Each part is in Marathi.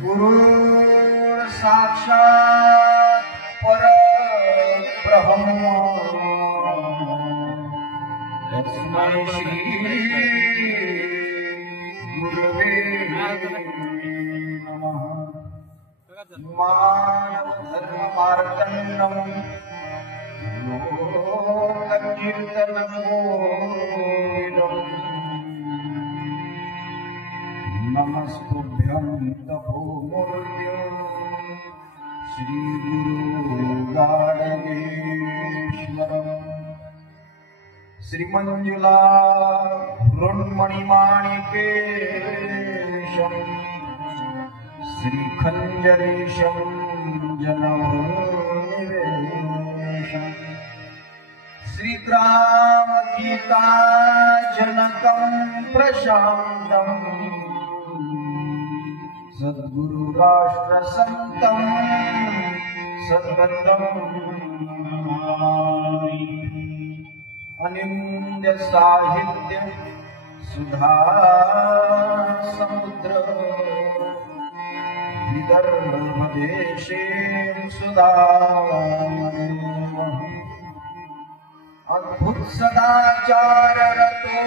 गुरु साक्षात परब्रह्म तस्मै श्री गुरवे नमः। मानवधर्ममार्तण्डं लोककीर्तनकोविदम् नमस्तुभ्यं तपोमूर्त्य श्रीगुरुगाढगेश्वरम्। श्रीमञ्जुला हृन्मणिमाणिकेशं श्रीखञ्जरेशं जननिवेशं श्रीग्रामगीताजनकं प्रशान्तम् सद्गुरु राष्ट्र संतं सद्गतं नमामि। अनिंद्य साहित्य सुधा समुद्र विदर्भ देशे सुधा अद्भुत सदाचार रतो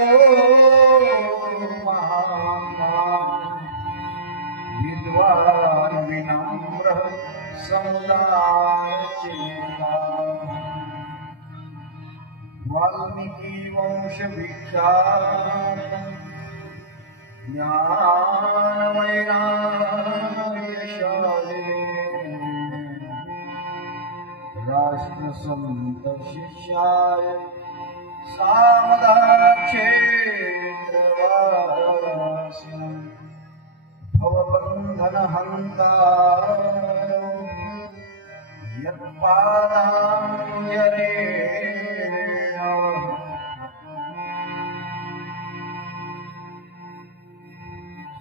विद्वान विनम्र समुदाय चेता वाल्मीकि वंश विख्यात ज्ञान वैराग्यशाली राष्ट्र संत शिष्याय सामदाक्षेत्रवासी भवबंधन हंता यत्पादांजले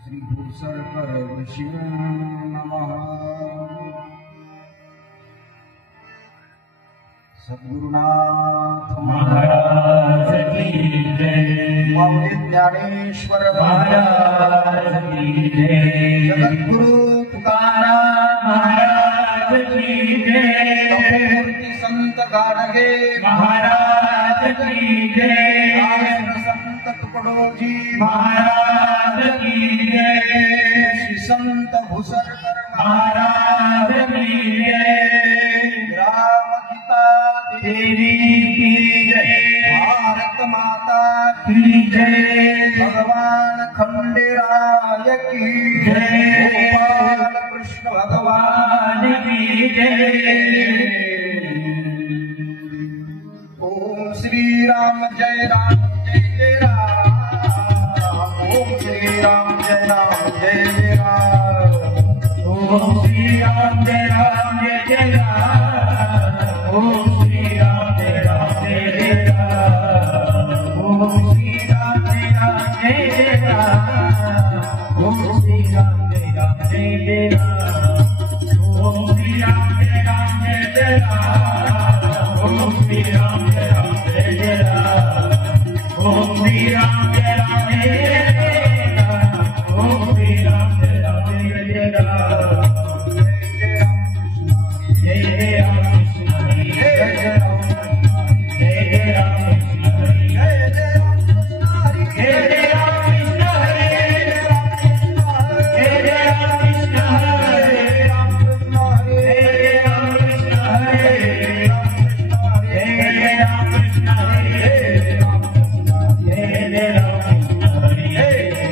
श्री भूसर्कर ऋषि नमः। सद्गुरुनाथ महाराज की जय। मौली ज्ञानेश्वर महाराज की जय। जगद्गुरु तुकाराम महाराज की जय। तपोमूर्ति संत गाडगे महाराज की जय। संत तुकडोजी महाराज की जय। श्री संत भूसर्कर महाराज की जय। ग्राम गीता देवी की जय। भारत माता की जय। भगवान खंडेराय की जय। गोपाल कृष्ण भगवान की जय। ओम श्री राम जय राम जय जय राम। ओम श्री राम जय राम जय जय राम। ओम श्री राम जय राम जय जय राम। ओम श्री राम जय राम जय जय राम। ओम श्री राम जय राम जय जय राम। ओम श्री राम जय राम जय जय राम। ओम श्री राम जय राम जय जय राम। ओम श्री राम जय राम जय जय राम। ओम श्री राम जय राम जय जय राम। ओम श्री राम जय राम जय जय राम। जय जय राम कृष्ण हरि। जय जय राम जय जय राम कृष्ण हरि। जय जय राम कृष्ण हरि। जय जय राम कृष्ण हरि। जय जय राम कृष्ण हरि।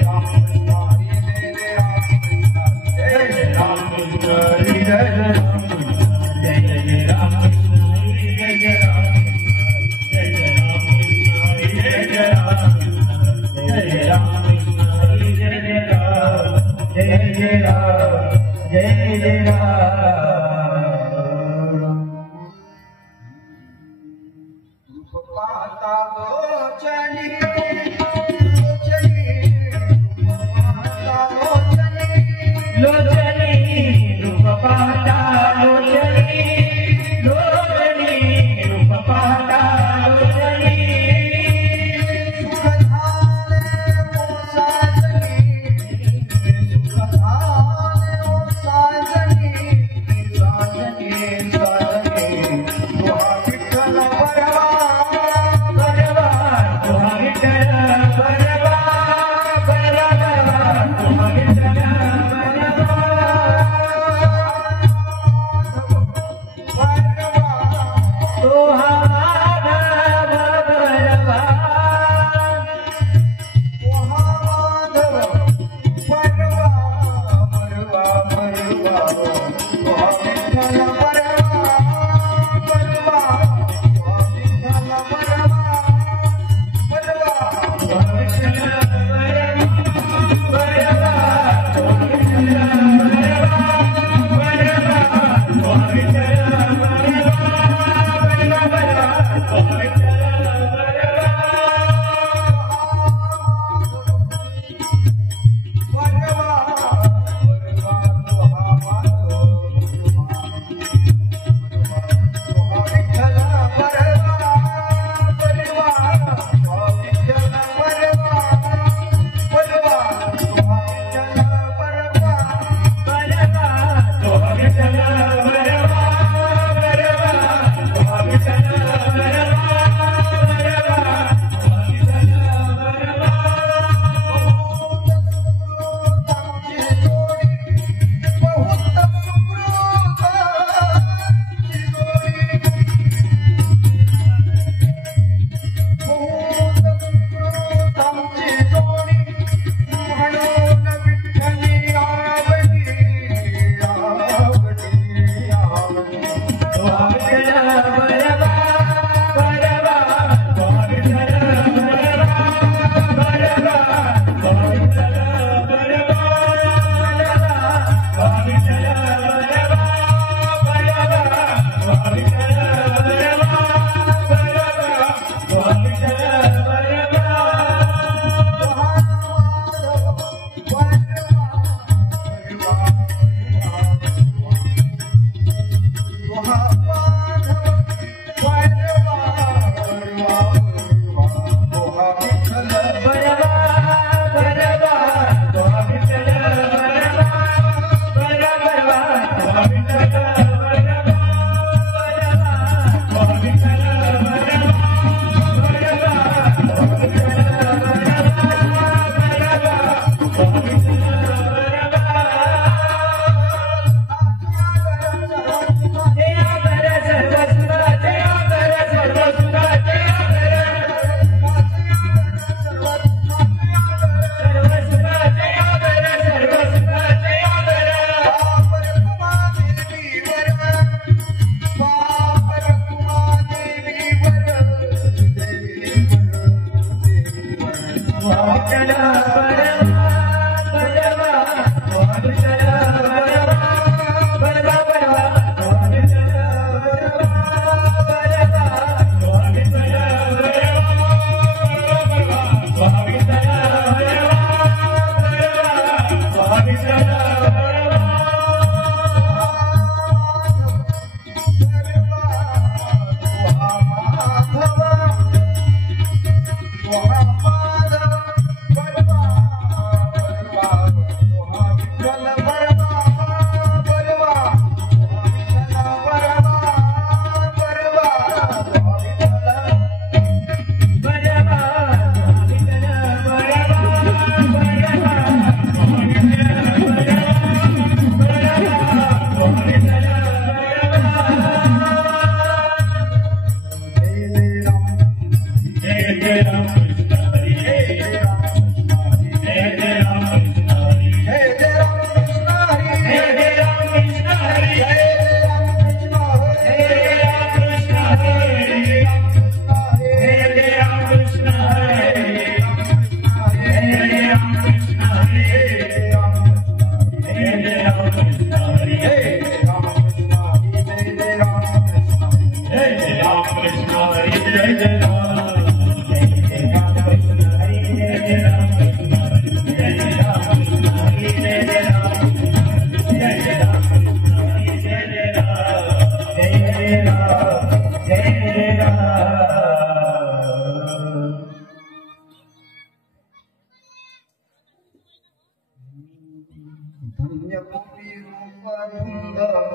राम कृष्ण हरि। जय राम कृष्ण हरि। जय जय राम कृष्ण हरि। जय जय राम कृष्ण हरि। जय राम कृष्ण हरि। जय राम कृष्ण हरि। जय जय राम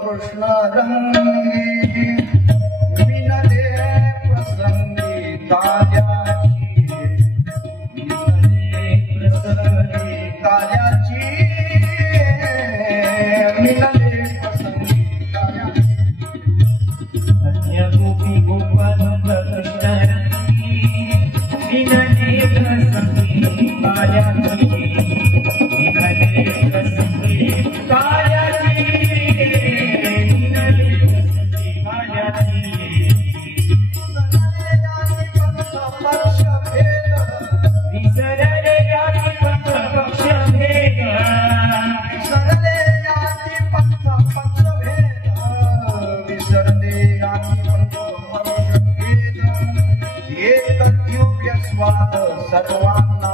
कृष्ण रंगी विनदे प्रसंगी कार्याची विनदे प्रसंगी कार्याची विनदे प्रसंगी कार्याची अन्य गोपी गोपानंद कृष्ण रंगी विनदे प्रसंगी कार्याची विनदे प्रसंगी कार्याची सर्वांना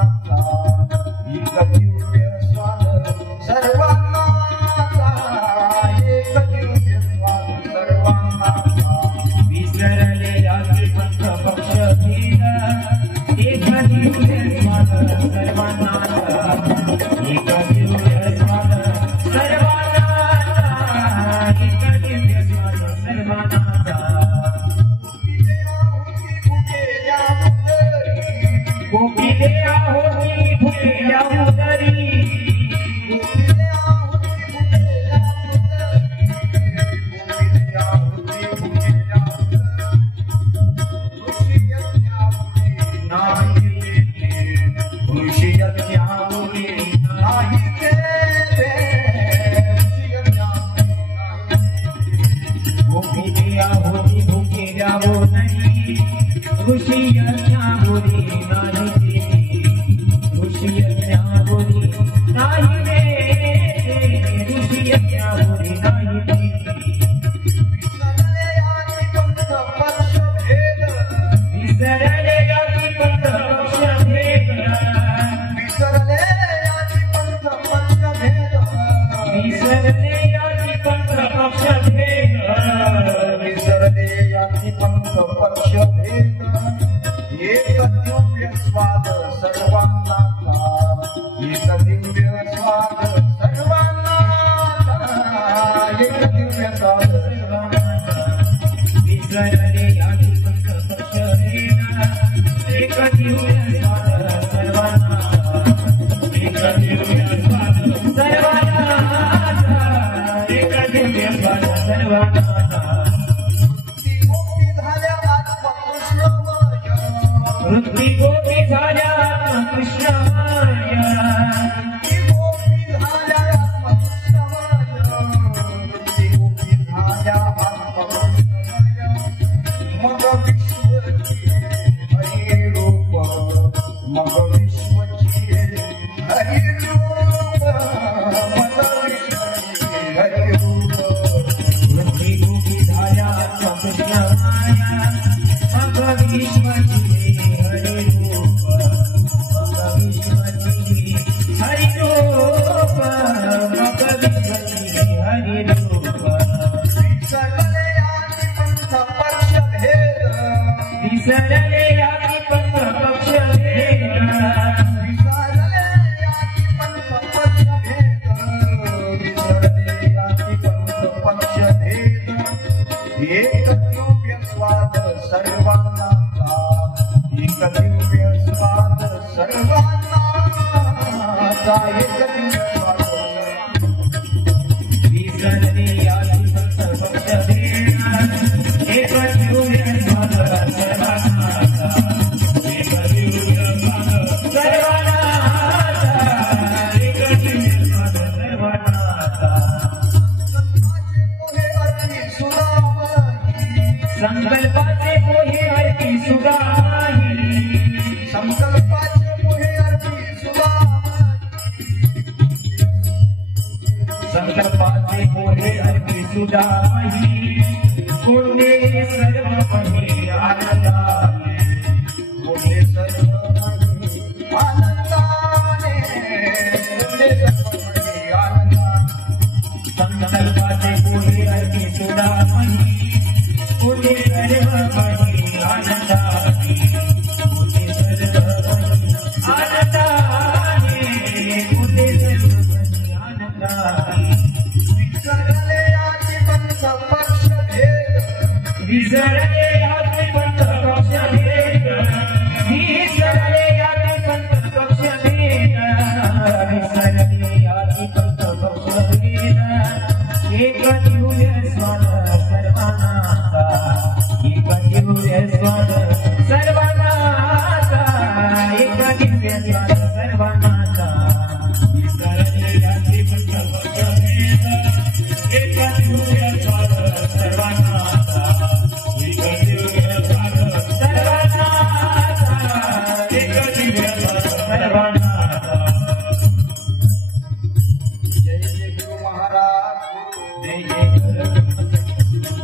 एक दिव्य स्वाद सर्वांना एक दिव्य स्वाद सर्वांना विसरले याचे पंथ पक्ष भेद एक दिव्य स्वाद सर्वांना एक दिव्य स्वाद सर्वांना एक दिव्य स्वाद सर्वांना गोपीले आहोती भुकेल्या उदरी स्वाद सर्वांना एक दिव्य स्वाद सर्वांना एक दिव्य स्वाद विसरले याचे पंथ पक्ष भेद एक दिव्य स्वाद सर्वांना एक दिव्य हरिरूप विसरले आदि पंथ पक्ष भेद विसरले आदि पंथ पक्ष भेद विसरले आदि पंथ पक्ष भेद विसरले आदि पंथ पक्ष भेद एक दिव्य स्वाद सर्वांनाचा एक दिव्य स्वाद सर्वांनाचा एक दिव्य स्वाद विसरले आदि पंथ पक्ष भेद एक दिव्य स्वाद सर्वांनाचा एक दिव्य स्वाद सर्वांनाचा एक दिव्य स्वाद सर्वांनाचा संकल्पाचे मोहे अर्पी सुगाही संकल्पाचे मोहे अर्पी संकल्पाचे मोहे अर्पी सुगाही पुण्य सर्व मही आनंदाने पुण्य सर्व मही आनंदाने पुण्य सर्व मही आनंदाने संकल्पाचे मोहे अर्पी सुगाही पुण्य सर्व मही आनंदाने पुण्य सर्व मही आनंदाने पुण्य सर्व मही आनंदाने विसरले आदि पंथ पक्ष भेद विसरले आदि पंथ पक्ष भेद विसरले आदि पंथ पक्ष भेद विसरले आदि पंथ पक्ष भेद एक दिव्य स्वाद सर्वांनाचा एक दिव्य स्वाद सर्वांनाचा एक दिव्य स्वाद सर्वांनाचा विसरले आदि पंथ पक्ष भेद एक दिव्य स्वाद सर्वांनाचा एक दिव्य स्वाद सर्वांनाचा एक दिव्य स्वाद सर्वांनाचा जय जय गुरु महाराज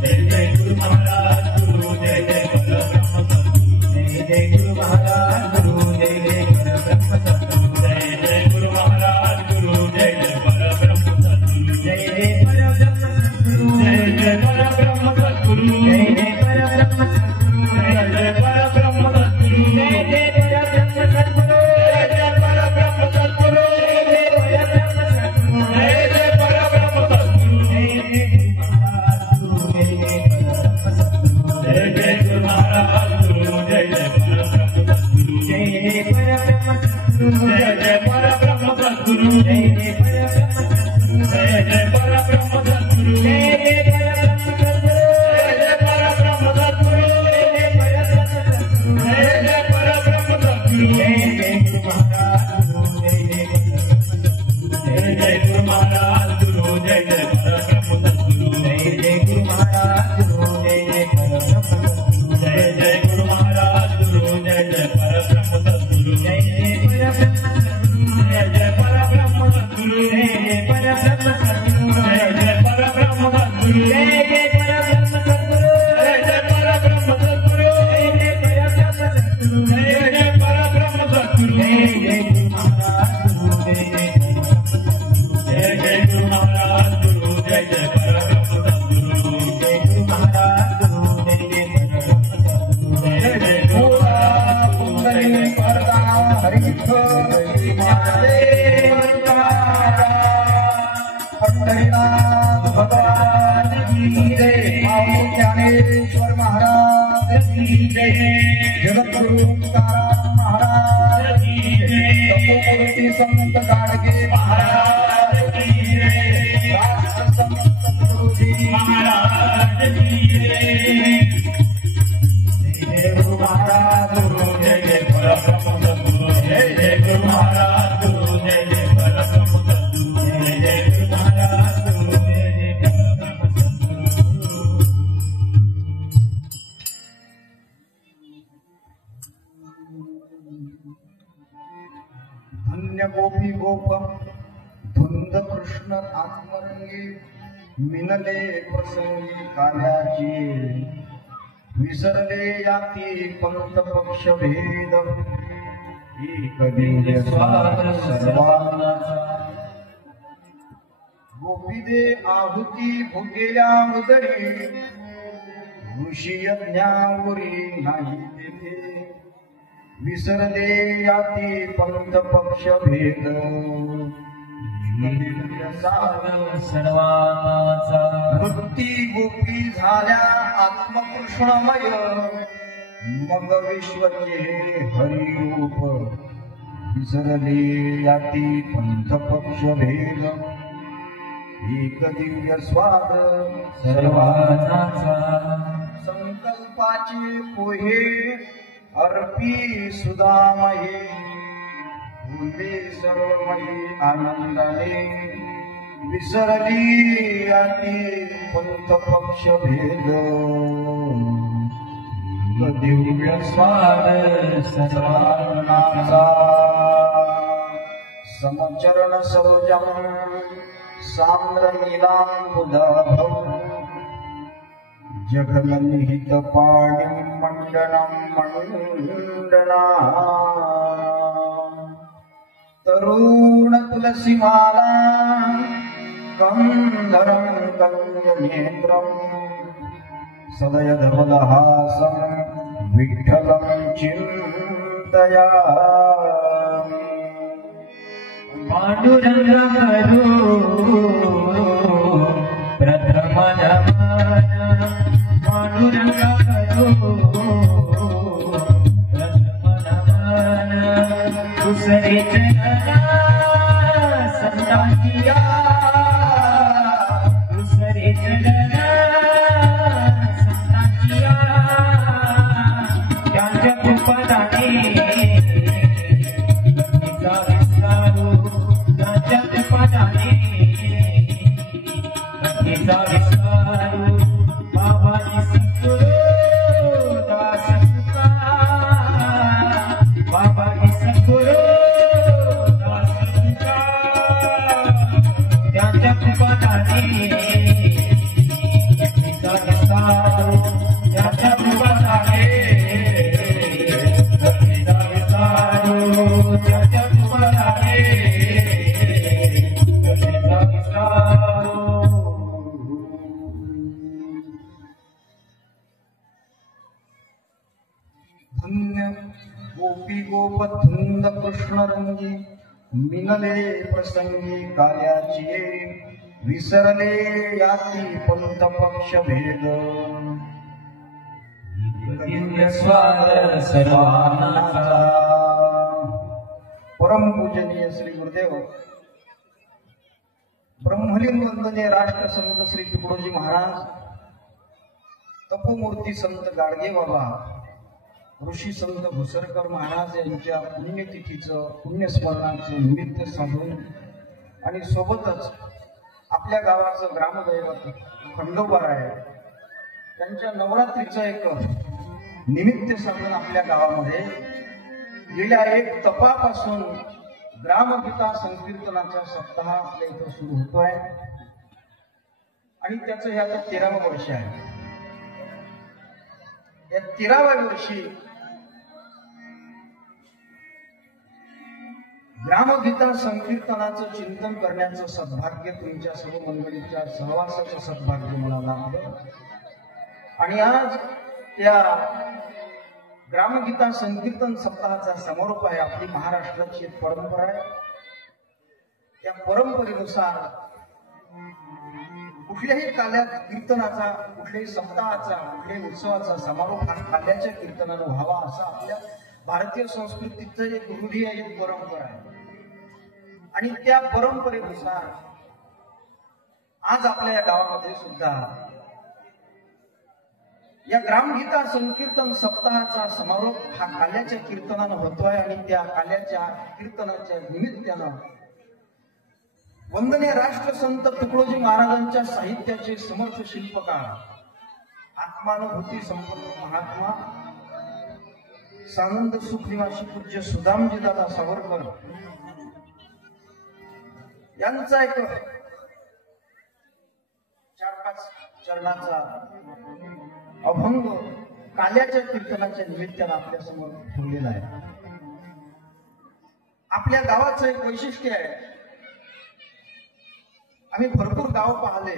जय जय गुरु महाराज गुरु जय जय परब्रह्म सद्गुरु जय जय गुरु महाराज गुरु जय जय परब्रह्म सद्गुरु जय जय गुरु महाराज गुरु जय जय परब्रह्म सद्गुरु जय जय परब्रह्म सद्गुरु जय जय परब्रह्म सद्गुरु जय जय परब्रह्म सद्गुरु जय जय परब्रह्म सद्गुरु जय जय परब्रह्म सद्गुरु जय जय परब्रह्म सद्गुरु जय जय परब्रह्म सद्गुरु जय जय परब्रह्म सद्गुरु जय जय गुरु महाराज गुरु जय जय परब्रह्म सद्गुरु जय जय परब्रह्म सद्गुरु जय जय परब्रह्म सद्गुरु जय जय परब्रह्म सद्गुरु जय जय परब्रह्म सद्गुरु जय जय परब्रह्म सद्गुरु जय जय परब्रह्म सद्गुरु जय जय गुरु महाराज गुरु जय जय परब्रह्म सद्गुरु जय जय गुरु महाराज गुरु जय जय परब्रह्म सद्गुरु जय जय गुरु महाराज गुरु जय जय परब्रह्म सद्गुरु जय जय परब्रह्म सद्गुरु जय जय परब्रह्म सद्गुरु जय जय परब्रह्म सद्गुरु जय जय परब्रह्म सद्गुरु जय जय परब्रह्म सद्गुरु जय जय परब्रह्म सद्गुरु जय जय परब्रह्म सद्गुरु जय जय गुरु महाराज गुरु जय जय गुरु महाराज गुरु जय जय परब्रह्म सद्गुरु जय गुरु महाराज गुरु जय जय परब्रह्म सद्गुरु जय जय भोला पुंडरी परदा हरिविठ्ठल महादेव पंढरीनाथ भगवान की जय माऊली ज्ञानेश्वर महाराज की जय जगद्गुरु तुकाराम महाराज की जय तपोमूर्ती संत गाडगे महाराज की जय राष्ट्रसंत सद्गुरुजी महाराज की जय जय गुरु महाराज गुरु जय जय परब्रह्म सद्गुरु जय जय गुरु महाराज गुरु जय जय परब्रह्म सद्गुरु जय जय गुरु महाराज गुरु जय जय परब्रह्म सद्गुरु धन्य गोपी गोप धुंद कृष्ण आत्मरंगी मिनले प्रसंगी कार्याची विसरले याती पंत पक्ष भेद एक दिव्य स्वाद सर्वांनाचा गोपी दे आहुती भुकेल्या उदरी ऋषी यज्ञावरी नाही तेथे विसरले याती पंथ पक्ष भेद सर्वांचा वृत्ती गोपी झाल्या आत्मकृष्णमय मग विश्वचे हरिरूप विसरले याती पंथ पक्ष भेद एक दिव्य स्वाद सर्वांचा संकल्पाचे पोहे अर्पी सुदामही फुले सर्वमयी आनंदाने विसरली याती पंथ पक्ष भेद दिव्य स्वाद सर्वांचा समचरण सरोजम साम्र नीलांबुधौ जगन्निहित पाणिं मंडनं मंडना तरुण तुलसीमाला कंधरं कंजनेत्रं सदय धवलहासं विठ्ठलं चिन्तया पांडुरंग करू प्रथम नमन पांडुरंग करू प्रथम नमन दुसरे चरण संतांकिया दुसरे चरण संतांकिया त्यांच्या कृपादाने गोपी गोपधुंद कृष्णरंगी मिनले प्रसंगी कार्याची विसरले याती पंथ पक्ष भेद दिव्य स्वाद सर्वांचा परम पूजनीय श्री गुरुदेव ब्रह्मलीन वंदनीय राष्ट्रसंत श्री तुकडोजी महाराज तपोमूर्ती संत गाडगे बाबा ऋषी संत घुसरकर महाराज यांच्या पुण्यतिथीचं पुण्यस्मरणाचं निमित्त साधून आणि सोबतच आपल्या गावाचं ग्रामदैवत खंडोबा आहे त्यांच्या नवरात्रीचं एक निमित्त साधून आपल्या गावामध्ये गेल्या एक तपापासून ग्रामगीता संकीर्तनाचा सप्ताह आपल्या इथं सुरू होतोय आणि त्याचं हे आता 13वं वर्ष आहे. या 13व्या वर्षी ग्रामगीता संकीर्तनाचं चिंतन करण्याचं सद्भाग्य तुमच्या सर्व मंडळीच्या सहवासाचं सद्भाग्य मला लाभलं आणि आज त्या ग्रामगीता संकीर्तन सप्ताहाचा समारोप आहे. आपली महाराष्ट्राची एक परंपरा आहे. त्या परंपरेनुसार कुठल्याही काल्यात कीर्तनाचा कुठल्याही सप्ताहाचा कुठल्याही उत्सवाचा समारोप हा काल्याच्या कीर्तनानं व्हावा असा आपल्या भारतीय संस्कृतीचं एक रूढी आहे, एक परंपरा आहे. आणि त्या परंपरेनुसार आज आपल्या या गावामध्ये सुद्धा या ग्रामगीता संकीर्तन सप्ताहाचा समारोप हा काल्याच्या कीर्तनानं होतोय आणि त्या काल्याच्या कीर्तनाच्या निमित्तानं वंदनीय राष्ट्रसंत तुकडोजी महाराजांच्या साहित्याचे समर्थ शिल्पकार आत्मानुभूती संपन्न महात्मा सानंद सुखनिवासी पूज्य सुदामजी दादा सावरकर यांचा एक 4-5 चरणाचा अभंग काल्याच्या कीर्तनाच्या निमित्तानं आपल्या समोर ठेवलेला आहे. आपल्या गावाचं एक वैशिष्ट्य आहे. आम्ही भरपूर गाव पाहिले,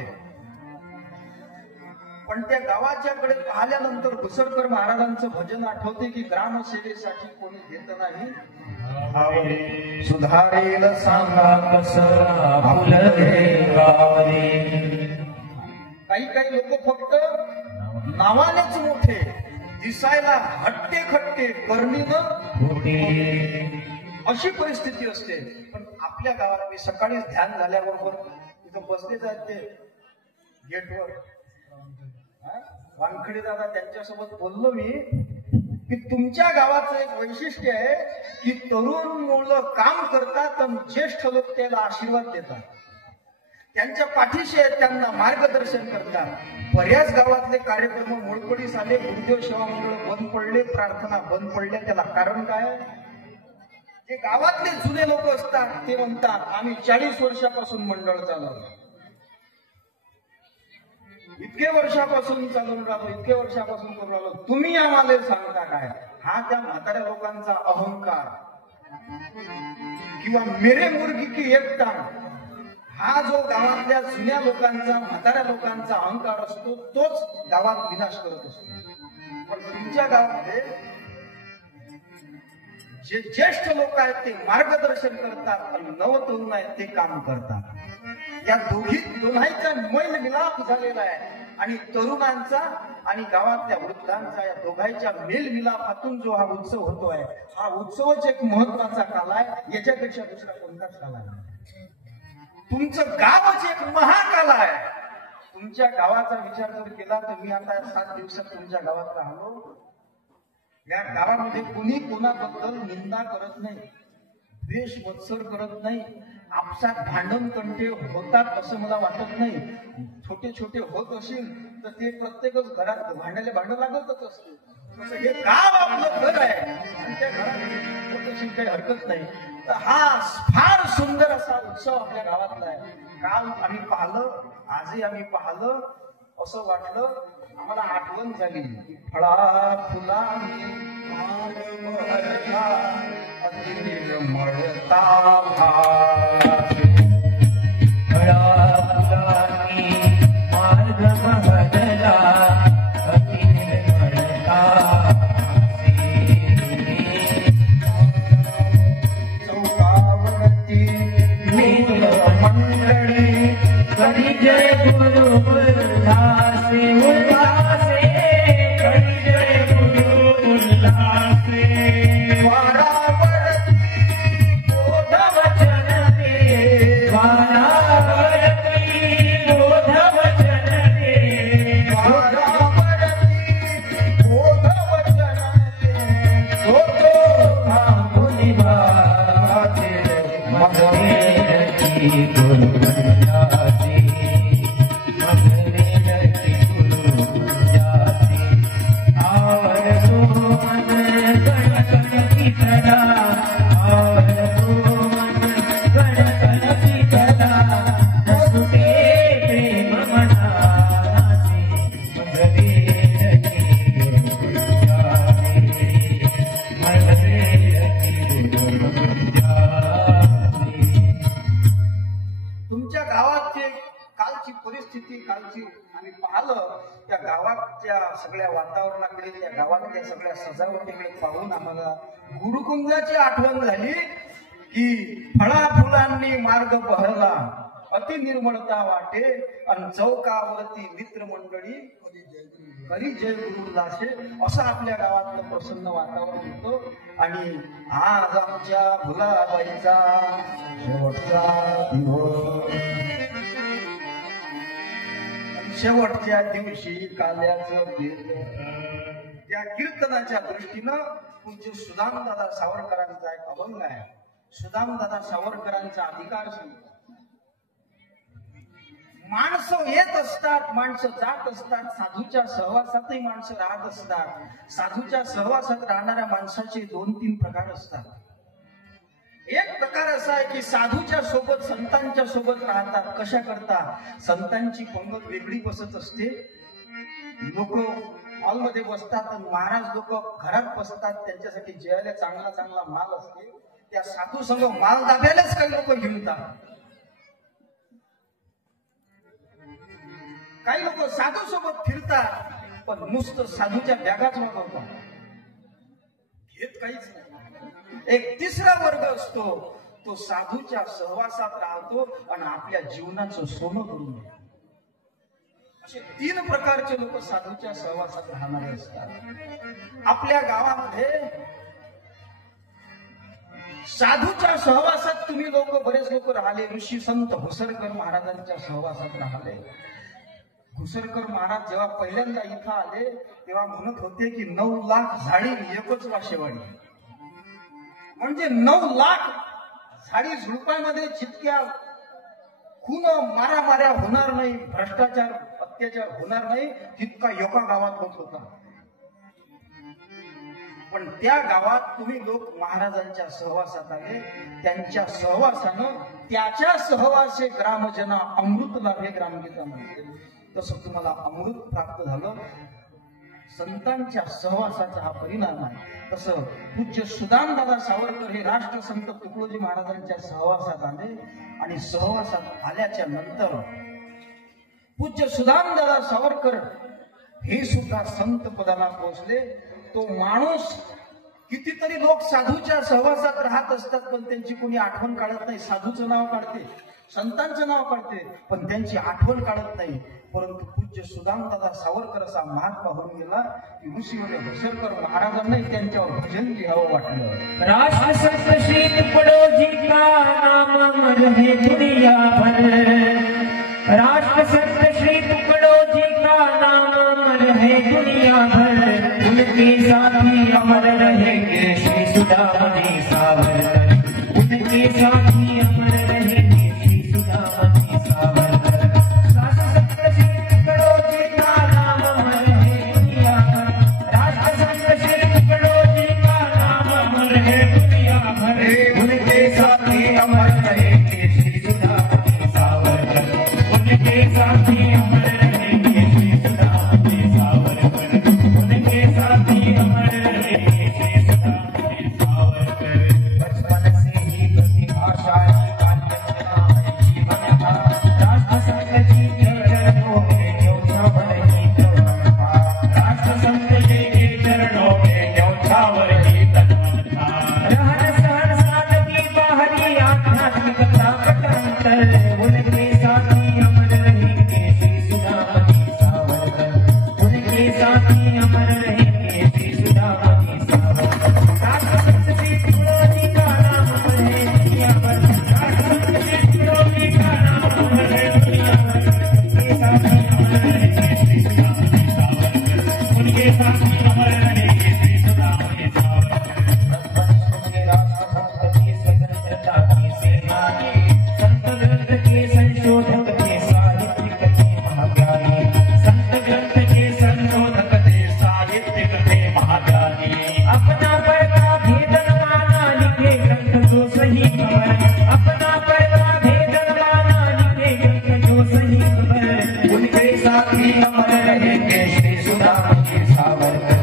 पण त्या गावाच्याकडे पाहिल्यानंतर घुसरकर महाराजांचं भजन आठवते की ग्रामसेवेसाठी कोणी घेत नाही, सुधारेल सांगा कसं आपलं काही काही लोक फक्त नावानेच मोठे, दिसायला हट्टे खट्टे, करणीनं अशी परिस्थिती असते. पण आपल्या गावात मी सकाळीच ध्यान झाल्याबरोबर तिथं बसलेच आहेत ते गेटवर वानखडे दादा, त्यांच्यासोबत बोललो मी की तुमच्या गावाचं एक वैशिष्ट्य आहे की तरुण मुलं काम करतात आणि ज्येष्ठ लोक त्याला आशीर्वाद देतात, त्यांच्या पाठीशी आहेत, त्यांना मार्गदर्शन करतात. बऱ्याच गावातले कार्यक्रम मोडपडीस आले, गुरुदेव सेवा मंडळ बंद पडले, प्रार्थना बंद पडल्या. त्याला कारण काय? जे गावातले जुने लोक असतात ते म्हणतात आम्ही 40 वर्षापासून मंडळ चालवलं, इतके वर्षापासून चालून राहिलो, इतके वर्षापासून करून राहिलो, तुम्ही आम्हाला सांगता काय? हा त्या म्हाताऱ्या लोकांचा अहंकार किंवा मेरे मुर्गी की एक टांग, हा जो गावातल्या जुन्या लोकांचा, म्हाताऱ्या लोकांचा अहंकार असतो, तोच गावात विनाश करत असतो. पण तुमच्या गावामध्ये जे ज्येष्ठ लोक आहेत ते मार्गदर्शन करतात आणि नवतरुण आहेत ते काम करतात. या दोन्हीचा मैल मिलाप झालेला आहे आणि तरुणांचा आणि गावातल्या वृद्धांचा या दोघांच्या मेल मिलापातून जो हा उत्सव होतोय, हा उत्सवच एक महत्वाचा काल आहे. याच्यापेक्षा दुसरा कोणताच काल आहे? तुमचं गावच एक महाकाल आहे. तुमच्या गावाचा विचार जर केला तर मी आता 7 दिवसात तुमच्या गावात राहिलो. या गावामध्ये कुणी कोणाबद्दल निंदा करत नाही, द्वेष मत्सर करत नाही, आपसात भांडण कंटे होतात असं मला वाटत नाही. छोटे छोटे होत असेल तर ते प्रत्येकच घरात भांडायला भांडण लागतच असते. तसं हे गाव आपलं घर आहे आणि त्या घरात होत असेल काही हरकत नाही. तर हा फार सुंदर असा उत्सव आपल्या गावातला आहे. काल आम्ही पाहिलं, आजही आम्ही पाहिलं, असं वाटलं, आम्हाला आठवण झाली की फळा फुला मळता मार्ग बदला चौकावरती मंडळी कधी जय गुरु उल्हासे उल्हासे, कधी जय गुरु उल्हासे, वारावरती बोध वचन दे, वारावरती बोध वचन दे, वारावरती बोध वचन दे, होतो थांबुनी वाचे मगरेची गुरु सगळ्या वातावरणाकडे, त्या गावातल्या सगळ्या सजावटीकडे पाहून आम्हाला गुरुकुंजाची आठवण झाली की फळा फुलांनी मार्ग बहरला, अति निर्मळता वाटे, आणि चौकावरती मित्रमंडळी करी जय गुरु उल्हासे, असं आपल्या गावातलं प्रसन्न वातावरण होतं. आणि आज आमच्या भुलाबाईचा शेवटचा दिवस, शेवटच्या दिवशी काल्याचं त्या कीर्तनाच्या दृष्टीनं पूज्य सुदामदादा सावरकरांचा एक अभंग आहे. सुदामदादा सावरकरांचा अधिकार सांगतो. माणसं येत असतात, माणसं जात असतात, साधूच्या सहवासातही माणसं राहत असतात. साधूच्या सहवासात राहणाऱ्या माणसाचे 2-3 प्रकार असतात. एक प्रकार असा आहे की साधूच्या सोबत, संतांच्या सोबत राहतात. कशा करता? संतांची पंगत वेगळी बसत असते, लोक हॉलमध्ये बसतात आणि महाराज लोक घरात बसतात. त्यांच्यासाठी जेवायला चांगला चांगला माल असते. त्या साधू संघ माल दाब्यालाच काही लोक घेऊन येतात. काही लोक साधू सोबत फिरतात पण नुसतं साधूच्या बॅगाच मागवतात, घेत काहीच नाही. एक तिसरा वर्ग असतो, तो साधूच्या सहवासात राहतो आणि आपल्या जीवनाचं सोनं करून घेतो. असे 3 प्रकारचे लोक साधूच्या सहवासात राहणारे असतात. आपल्या गावामध्ये साधूच्या सहवासात तुम्ही लोक, बरेच लोक राहिले. ऋषी संत घुसरकर महाराजांच्या सहवासात राहिले. घुसरकर महाराज जेव्हा पहिल्यांदा इथं आले तेव्हा म्हणत होते की 9 लाख झाडी एकच वाशेवाडी. म्हणजे 9 लाख झाडी झुडपामध्ये जितक्या खून मारामाऱ्या होणार नाही, भ्रष्टाचार अत्याचार होणार नाही, तितका एका गावात होत होता. पण त्या गावात तुम्ही लोक महाराजांच्या सहवासात आले. त्यांच्या सहवासानं त्याच्या सहवासे ग्रामजना अमृत लाभे ग्रामगीता म्हणते. तसं तुम्हाला अमृत प्राप्त झालं. संतांच्या सहवासाचा हा परिणाम आहे. तसं पूज्य सुदामदादा सावरकर हे राष्ट्रसंत तुकडोजी महाराजांच्या सहवासात आले आणि सहवासात आल्याच्या नंतर पूज्य सुदामदादा सावरकर हे सुद्धा संत पदाला पोहोचले. तो माणूस, कितीतरी लोक साधूच्या सहवासात राहत असतात पण त्यांची कोणी आठवण काढत नाही. साधूचं नाव काढते, संतांचं नाव काढते, पण त्यांची आठवण काढत नाही. परंतु पूज्य सुदामदादा सावरकर असा महात्मा होऊन गेला की ऋषीवर्य घुसरकर महाराजांनाही त्यांच्यावर भजन लिहावं वाटलं. राष्ट्रसंत श्री तुकडोजी का नाम अमर है दुनिया भर, राष्ट्रसंत श्री तुकडोजी का नाम अमर है दुनिया भर, उनके साथी अमर रहेंगे श्री सुदामजी सावरकर, उनके साथी अमर रहेंगे श्री सुदामजी सावरकर. राष्ट्रसंत श्री तुकडोजी का नाम अमर है दुनिया भर, राष्ट्रसंत श्री तुकडोजी का नाम अमर है दुनिया भर, उनके साथी अमर रहेंगे श्री सुदामजी सावरकर, उनके साथी अमर रहेंगे श्री सुदामजी सावरकर, उनके साथी अमर रहेंगे श्री सुदामजी सावरकर. बचपन से ही प्रतिभाशाली कांचना जीवन था, राष्ट्रसंत जी के चरणों में न्योछावर ही तन था, राष्ट्रसंत जी के चरणों में न्योछावर ही तन था. रहन सहन सादगी बाहरी आध्यात्मिकता कटांतर, उनके साथी अमर रहेंगे श्री सुदामजी सावरकर, उनके साथी अमर रहेंगे श्री सुदामजी सावरकर. राष्ट्रसंत श्री तुकडोजी का नाम अमर है दुनिया भर, राष्ट्रसंत श्री तुकडोजी का नाम अमर है दुनिया भर, उनके साथी अमर रहेंगे श्री सुदामजी सावरकर, उनके साथी अमर रहेंगे श्री सुदामजी सावरकर. राष्ट्रभक्त की स्वतंत्रता की सेनानी, संत ग्रंथ के संशोधक थे, साहित्यिक थे महाज्ञानी, संत ग्रंथ के संशोधक थे, साहित्यिक थे महाज्ञानी. अपना पढ़ता भेदन माना लिखे ग्रंथ जो सही खबर, अपना पढ़ता भेदन माना लिखे ग्रंथ जो सही खबर, उनके साथी अमर रहेंगे श्री सुदामजी सावरकर,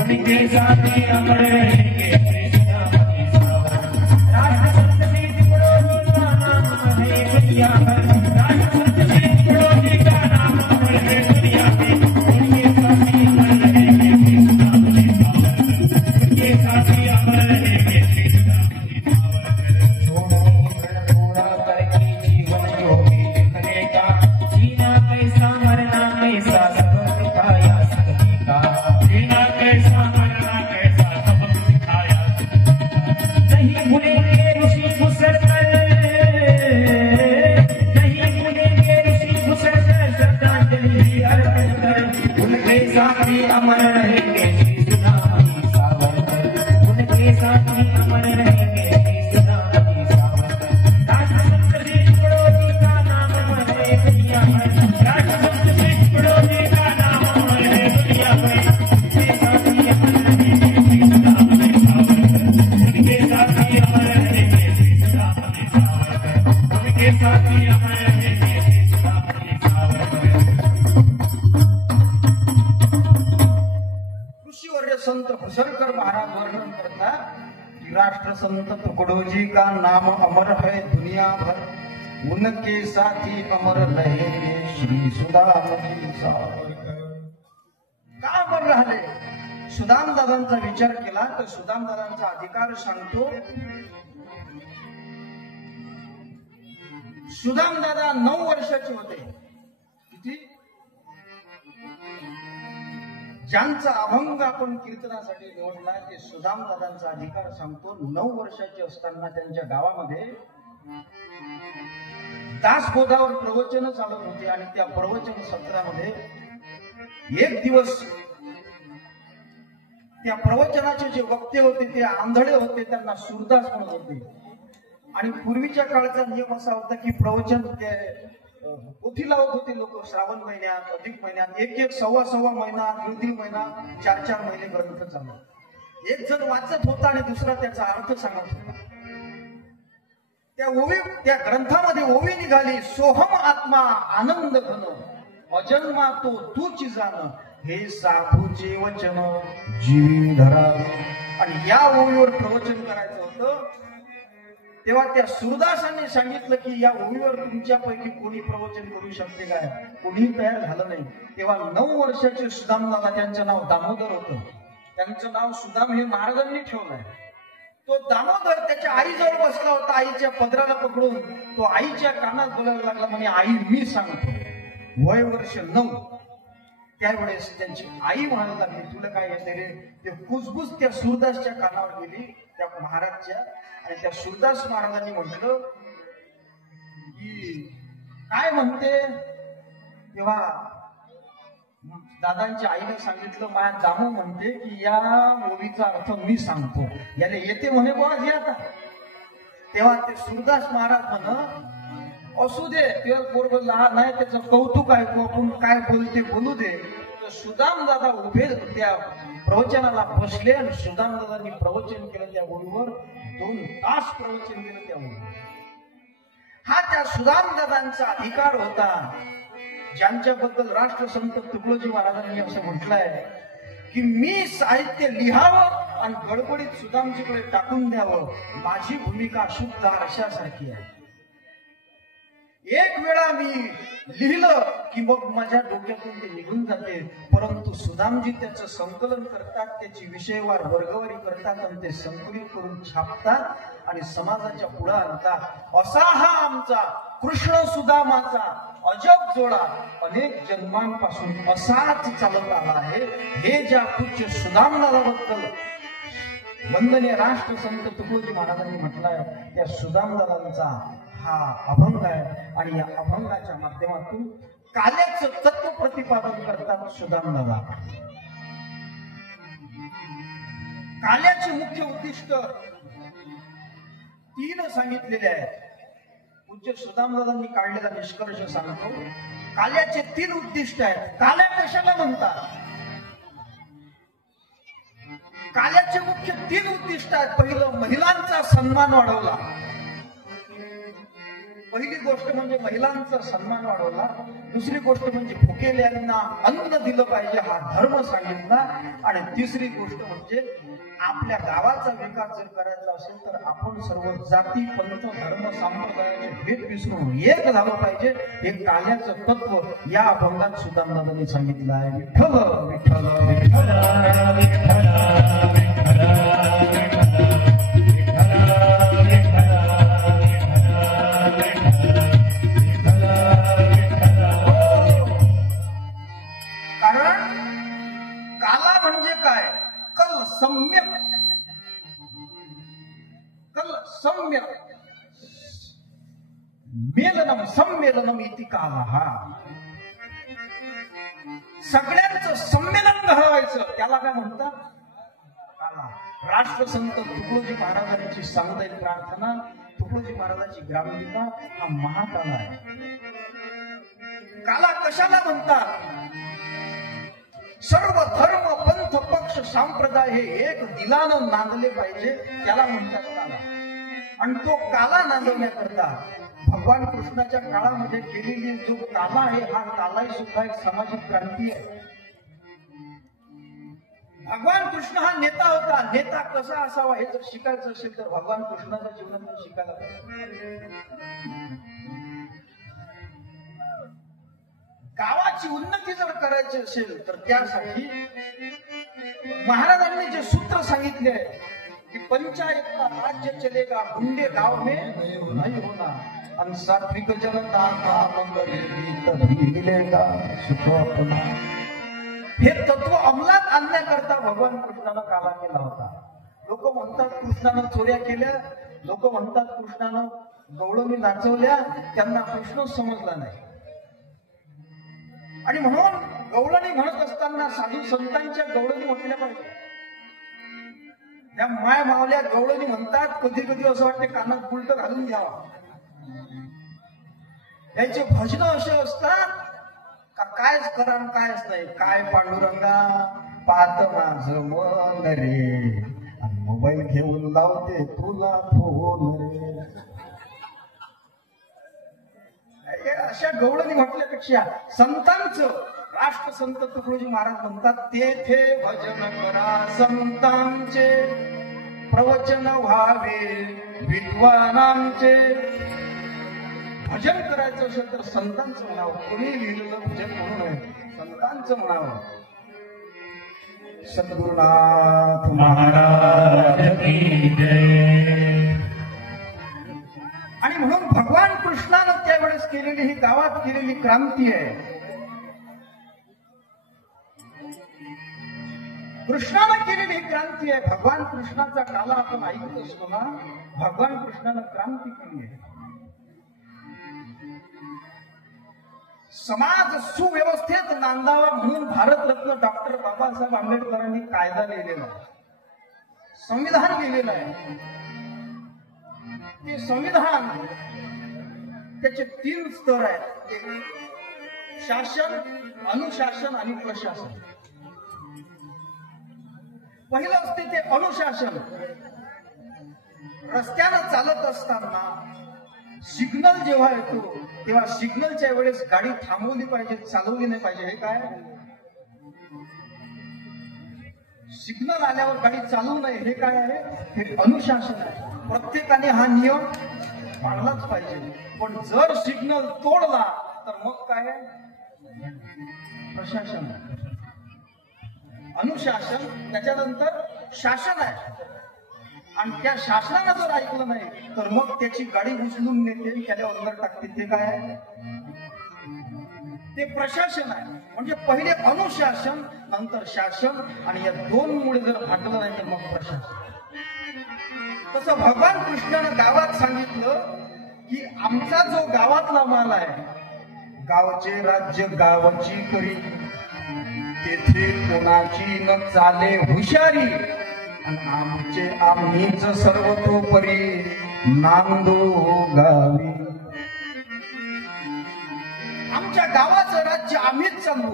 उनके साथी अमर रहेंगे श्री सुदामजी सावरकर. राष्ट्रसंत श्री तुकडोजी का नाम अमर है दुनिया भर, राष्ट्रसंत श्री तुकडोजी का नाम अमर है दुनिया भर, उनके साथी अमर रहेंगे श्री सुदामजी सावरकर, उनके साथी अमर रहेंगे श्री सुदामजी सावरकर. छोड़ो पूरा करके जीवन जो भी लिखने का, जीना कैसा मरना कैसा सबक सिखाया सकने का, जीना कैसा मरना कैसा सबक सिखाया नहीं भूलेंगे ऋषि घुसरकर, नहीं भूलेंगे ऋषि घुसरकर, श्रद्धांजलि अर्पण कर, उनके साथी अमर रहेंगे श्री सुदामजी सावरकर, उनके साथी अमर रहेंगे श्री सुदामजी सावरकर. राष्ट्रसंत श्री तुकडोजी का नाम अमर है दुनिया भर, राष्ट्रसंत श्री तुकडोजी का नाम अमर है दुनिया भर, उनके साथी अमर रहेंगे श्री सुदामजी सावरकर, उनके साथी अमर रहेंगे श्री सुदामजी सावरकर, उनके साथी अमर रहेंगे श्री सुदामजी सावरकर. ऋषीवर्य संत घुसरकर महाराज वर्णन करतात की राष्ट्रसंत तुकडोजी का नाम अमर है दुनिया भर, उनके साथी अमर रहे श्री सुदाम जी सावरकर. का अमर राहिले? सुदाम दादांचा विचार केला तर सुदाम दादांचा अधिकार सांगतो. सुदाम दादा 9 वर्षाचे होते. किती? ज्यांचा अभंग आपण कीर्तनासाठी निवडला ते सुदाम दादांचा अधिकार सांगतो. 9 वर्षाचे असताना त्यांच्या गावामध्ये दासबोधावर प्रवचन चालत होते आणि त्या प्रवचन सत्रामध्ये एक दिवस त्या प्रवचनाचे जे वक्ते होते ते आंधळे होते, त्यांना सुरदास म्हणत होते. आणि पूर्वीच्या काळचा नियम असा होता की प्रवचन पोथी लावत होते लोक. श्रावण महिन्यात, अधिक महिन्यात, एक सव्वा महिना, दीड महिना, 4 महिने ग्रंथ चालू. एक जण वाचत होता आणि दुसरा त्याचा अर्थ सांगत होता. त्या ग्रंथामध्ये ओवी निघाली, सोहम आत्मा आनंद घन अजन्मा तो तूच जाण हे साधूचे वचन जीवी धरावे. आणि या ओवीवर प्रवचन करायचं होतं. तेव्हा त्या सुरदासांनी सांगितलं की या ओवीवर तुमच्यापैकी कोणी प्रवचन करू शकते काय? कोणी तयार झालं नाही. तेव्हा 9 वर्षाचे सुदाम दादा, त्यांचं नाव दामोदर होतं. त्यांचं नाव सुदाम हे महाराजांनी ठेवलंय. तो दामोदर त्याच्या आईजवळ बसला होता. आईच्या पदराला पकडून तो आईच्या कानात बोलायला लागला, म्हणे आई मी सांगतो. वय वर्ष 9. त्यावेळेस त्यांची आई म्हणायला लागली, तुला काय येते रे? ते कुसबुस त्या सुरदासच्या कानावर गेली, त्या महाराजच्या. आणि त्या सुरदास महाराजांनी म्हटलं की काय म्हणते? तेव्हा दादांच्या आईने सांगितलं, माझ्या दामू म्हणते की या ओवीचा अर्थ मी सांगतो, याला येते म्हणे बुवा जे आता. तेव्हा ते सुरदास महाराज म्हण, असू दे, ते बरोबर लहान नाही, त्याचं कौतुक ऐकू आपण, काय बोलते बोलू दे. तर सुदाम दादा उभे त्या प्रवचनाला बसले आणि सुदाम दादांनी प्रवचन केलं त्या ओळीवर. 2 तास प्रवचन केलं त्या ओळीवर. हा त्या सुदाम दादांचा अधिकार होता, ज्यांच्याबद्दल राष्ट्रसंत तुकडोजी महाराजांनी असं म्हटलंय की मी साहित्य लिहावं आणि गडबडीत सुदामजीकडे टाकून द्यावं. माझी भूमिका शुद्ध आरशासारखी आहे. एक वेळा मी लिहिलं की मग माझ्या डोक्यातून ते निघून जाते. परंतु सुदामजी त्याचं संकलन करतात, त्याची विषयवार वर्गवारी करतात आणि ते संकलित करून छापतात आणि समाजाच्या पुढे आणतात. असा हा आमचा कृष्ण सुदामाचा अजब जोडा अनेक जन्मांपासून असाच चालत आला आहे. हे ज्या पूज्य सुदामदादाबद्दल वंदनीय राष्ट्रसंत तुकडोजी महाराजांनी म्हटलंय, त्या सुदामदादांचा हा अभंग आहे. आणि या अभंगाच्या माध्यमातून काल्याचं तत्व प्रतिपादन करतात सुदामदादा. काल्याचे मुख्य उद्दिष्ट 3 सांगितलेले आहेत. पूज्य सुदामदादांनी काढलेला निष्कर्ष सांगतो. काल्याचे 3 उद्दिष्ट आहेत. काल्या कशाला म्हणतात? काल्याचे मुख्य 3 उद्दिष्ट आहेत. पहिलं, महिलांचा सन्मान वाढवला. पहिली गोष्ट म्हणजे महिलांचा सन्मान वाढवला. दुसरी गोष्ट म्हणजे भुकेल्यांना अन्न दिलं पाहिजे, हा धर्म सांगितला. आणि तिसरी गोष्ट म्हणजे आपल्या गावाचा विकास जर करायचा असेल तर आपण सर्व जाती, पंथ, धर्म, संप्रदायाचे भेद विसरून एक झालं पाहिजे. हे काल्याचं तत्व या अभंगात सुदामदादांनी सांगितलं आहे. विठ्ठल विठ्ठल विठ्ठल मेलनम संमेलनम इति कालः. सगळ्यांचं संमेलन घडवायचं, त्याला काय म्हणतात? काला. राष्ट्रसंत तुकडोजी महाराजांची सामुदायिक प्रार्थना, तुकडोजी महाराजांची ग्रामगीता हा महाकाला आहे. काला कशाला म्हणतात? सर्व धर्म, पंथ, पक्ष, संप्रदाय हे एक दिलानं नांदले पाहिजे, त्याला म्हणतात काला. आणि तो काला नांदवण्याकरता भगवान कृष्णाच्या काळामध्ये केलेली जो काला आहे, हा कालाही सुद्धा एक सामाजिक क्रांती आहे. भगवान कृष्ण हा नेता होता. नेता कसा असावा हे जर शिकायचं असेल तर भगवान कृष्णाच्या जीवनातून शिकायला पाहिजे. गावाची उन्नती जर करायची असेल तर त्यासाठी महाराजांनी जे सूत्र सांगितले आहे की पंचायत का राज्य चलेगा, गुंडे गाव में नहीं होना, आणि सात्विक जनता का मंगलेगी तभी मिलेगा सुख अपना. हे तत्व अंमलात आणण्याकरता भगवान कृष्णानं काला केला होता. लोक म्हणतात कृष्णानं चोऱ्या केल्या, लोक म्हणतात कृष्णानं गवळणी नाचवल्या, त्यांना कृष्णच समजला नाही. आणि म्हणून गवळणी म्हणत असताना साधू संतांच्या गवळणी म्हटल्या पाहिजे. त्या माय मावल्या गवळणी म्हणतात, कधी कधी असं वाटते कानात उलट घालून घ्यावा. याचे भजन असे असतात का कायच करा कायच नाही. काय पांडुरंगा पाहत माझं मन रे, आणि मोबाईल घेऊन लावते तुला फोन रे. अशा गवळणी म्हटल्यापेक्षा संतांचं, राष्ट्रसंत तुकडोजी महाराज म्हणतात, तेथे भजन करा संतांचे, प्रवचन व्हावे विद्वानांचे. भजन करायचं असेल तर संतांचं म्हणावं. कोणी लिहिलेलं भजन म्हणून आहे, संतांचं म्हणावं. सद्गुरुनाथ महाराज की जय. आणि म्हणून भगवान कृष्णानं त्यावेळेस केलेली ही गावात केलेली क्रांती आहे. कृष्णानं केलेली ही क्रांती आहे. भगवान कृष्णाचा काला आपण ऐकत असतो ना, भगवान कृष्णानं क्रांती केली आहे. समाज सुव्यवस्थेत नांदावा म्हणून भारतरत्न डॉक्टर बाबासाहेब आंबेडकरांनी कायदा लिहिलेला आहे, संविधान लिहिलेलं आहे. ते संविधान त्याचे 3 स्तर आहेत, शासन, अनुशासन आणि प्रशासन. पहिलं असते ते अनुशासन. रस्त्यानं चालत असताना सिग्नल जेव्हा येतो तेव्हा सिग्नलच्या वेळेस गाडी थांबवली पाहिजे, चालवली नाही पाहिजे. हे काय? सिग्नल आल्यावर गाडी चालवू नये, हे काय आहे? हे अनुशासन आहे. प्रत्येकाने हा नियम पाळलाच पाहिजे. पण जर सिग्नल तोडला तर मग काय? प्रशासन. अनुशासन, त्याच्यानंतर शासन आहे. आणि त्या शासनानं जर ऐकलं नाही तर मग त्याची गाडी उचलून नेते, त्याला अंदर टाकते. ते काय आहे? ते प्रशासन आहे. म्हणजे पहिले अनुशासन, नंतर शासन, आणि या 2 मुळे जर फाटलं नाही तर मग प्रशासन. तसं भगवान कृष्णानं गावात सांगितलं की आमचा जो गावातला माल आहे, गावचे राज्य गावाची करी, तेथे कोणाची न चाले हुशारी, आमचे आम्हीच सर्वतोपरी नांदो गावी. आमच्या गावाचं राज्य आम्हीच चालू.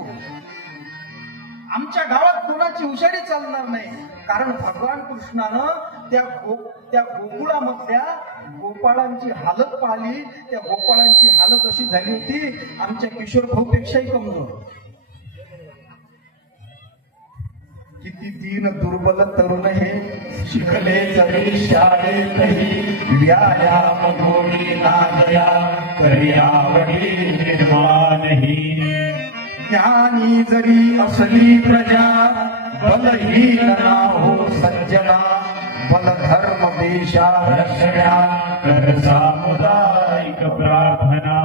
आमच्या गावात कोणाची हुशारी चालणार नाही. कारण भगवान कृष्णानं त्या गोकुळामधल्या गोपाळांची हालत पाहिली. त्या गोपाळांची हालत अशी झाली होती, आमच्या किशोर भाऊपेक्षाही कमजोर. किती दीन दुर्बल तरुण हे, शिकले जरी शाळेतही, व्यायाम गोडी नादया, करी आवडी निर्माणही. ज्ञानी जरी असली प्रजा, बलहीन ना हो सज्जना, बल धर्म देशा रक्षण्या, कर सामुदायिक प्रार्थना.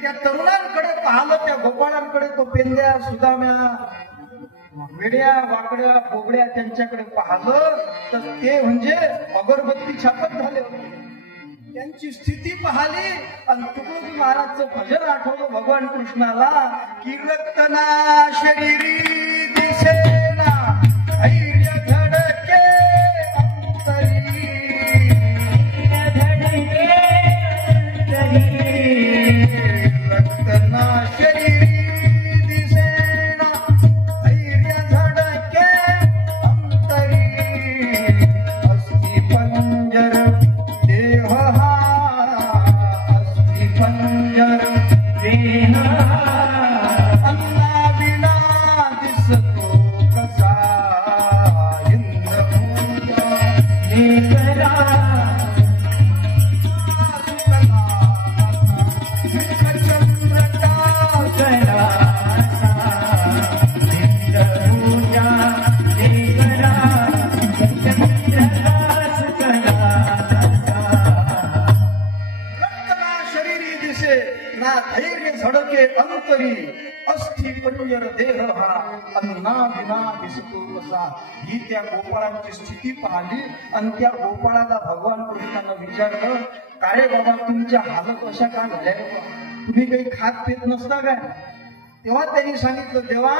त्या तरुणांकडे पाहिलं, त्या गोपाळांकडे, तो पेंद्या सुदाम्या वेड्या वाकड्या बोबड्या त्यांच्याकडे पाहिलं तर ते म्हणजे अगरबत्ती छापत झाले होते. त्यांची स्थिती पाहिली आणि तुकडोजी महाराजचं भजन आठवलं भगवान कृष्णाला की रक्तना शरीरी दिसेना, धैर्य धडके अंतरी, रक्तना शरीरी दिसेना, धैर्य धडके अंतरी, अस्ति पंजर देह हा, अस्ति पंजर देह, अन्ना बिना दिसतो दिसे ना धैर्य झडके अंतरी अस्थि पंजर देह हा अन्ना विना दिसतो कसा. ही त्या गोपाळांची स्थिती पाहिली आणि त्या गोपाळाला भगवान कृष्णानं विचारलं, काय बाबा तुमच्या हालत अशा का झाल्या, तुम्ही काही खात पित नसता काय. तेव्हा त्यांनी सांगितलं, देवा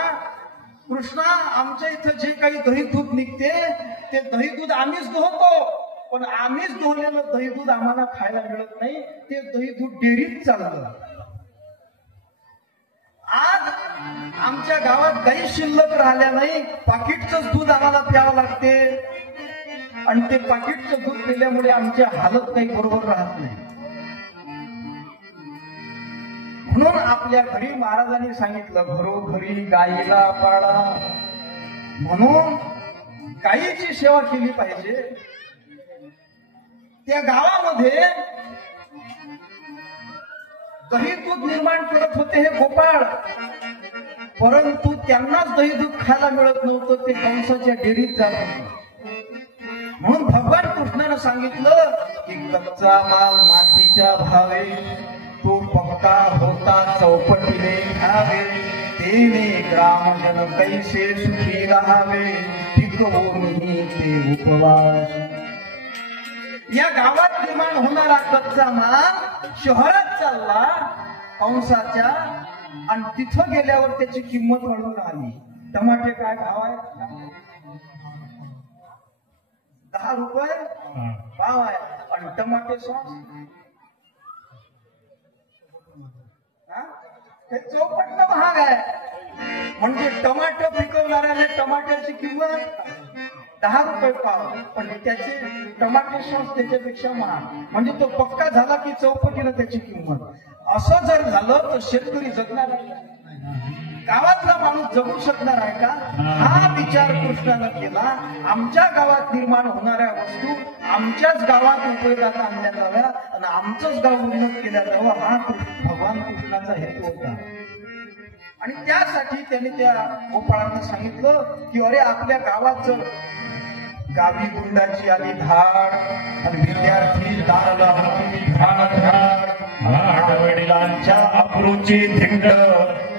कृष्णा आमच्या इथं जे काही दही दूध निघते ते दही दूध आम्हीच दोहतो, पण आम्हीच दोहलेलं दही दूध आम्हाला खायला मिळत नाही, ते दही दूध डेअरीत चाललं. आज आमच्या गावात काही शिल्लक राहिल्या नाही, पाकिटचंच दूध आम्हाला प्यावं लागते आणि ते पाकिटचं दूध पिल्यामुळे आमच्या हालत काही बरोबर राहत नाही. म्हणून आपल्या घरी महाराजांनी सांगितलं, घरोघरी गायीला पाळा. म्हणून गायीची सेवा केली पाहिजे. त्या गावामध्ये दही दूध निर्माण करत होते हे गोपाळ, परंतु त्यांनाच दही दूध खायला मिळत नव्हतं, ते कंसाच्या डेअरीत जात होते. म्हणून भगवान कृष्णानं सांगितलं की कच्चा माल मातीच्या भावे, तो पक्का होता चौपटीने घ्यावे, तेने ग्रामजन कैसे सुखी राहावे, पिकवूनही ते उपवास. या गावात निर्माण होणारा कच्चा माल शहरात चालला कंसाच्या, आणि तिथं गेल्यावर त्याची किंमत वाढून राहिली. टमाटे काय भाव आहे? 10 रुपये भाव आहे. आणि टमाटे सॉस हे चौपटनं महाग आहे. म्हणजे टमाटर पिकवणाऱ्याने टमाट्याची किंमत 10 रुपये पाव, पण त्याचे टमाटे सॉस त्याच्यापेक्षा महाग. म्हणजे तो पक्का झाला की चौपटीनं त्याची किंमत. असं जर झालं तर शेतकरी जगणार आहे, गावातला माणूस जगू शकणार आहे का? हा विचार कृष्णानं केला. आमच्या गावात निर्माण होणाऱ्या वस्तू आमच्याच गावात उपयोगात आणल्या जाव्या आणि आमचंच गाव उन्नत केल्या जावं, हा भगवान कृष्णाचा हेतू होता. आणि त्यासाठी त्यांनी त्या गोपाळांना सांगितलं की अरे आपल्या गावात जर गावी गुंडाची आली धाड आणि विद्यार्थी दारला धाड, वडिलांच्या अप्रूची धिंड,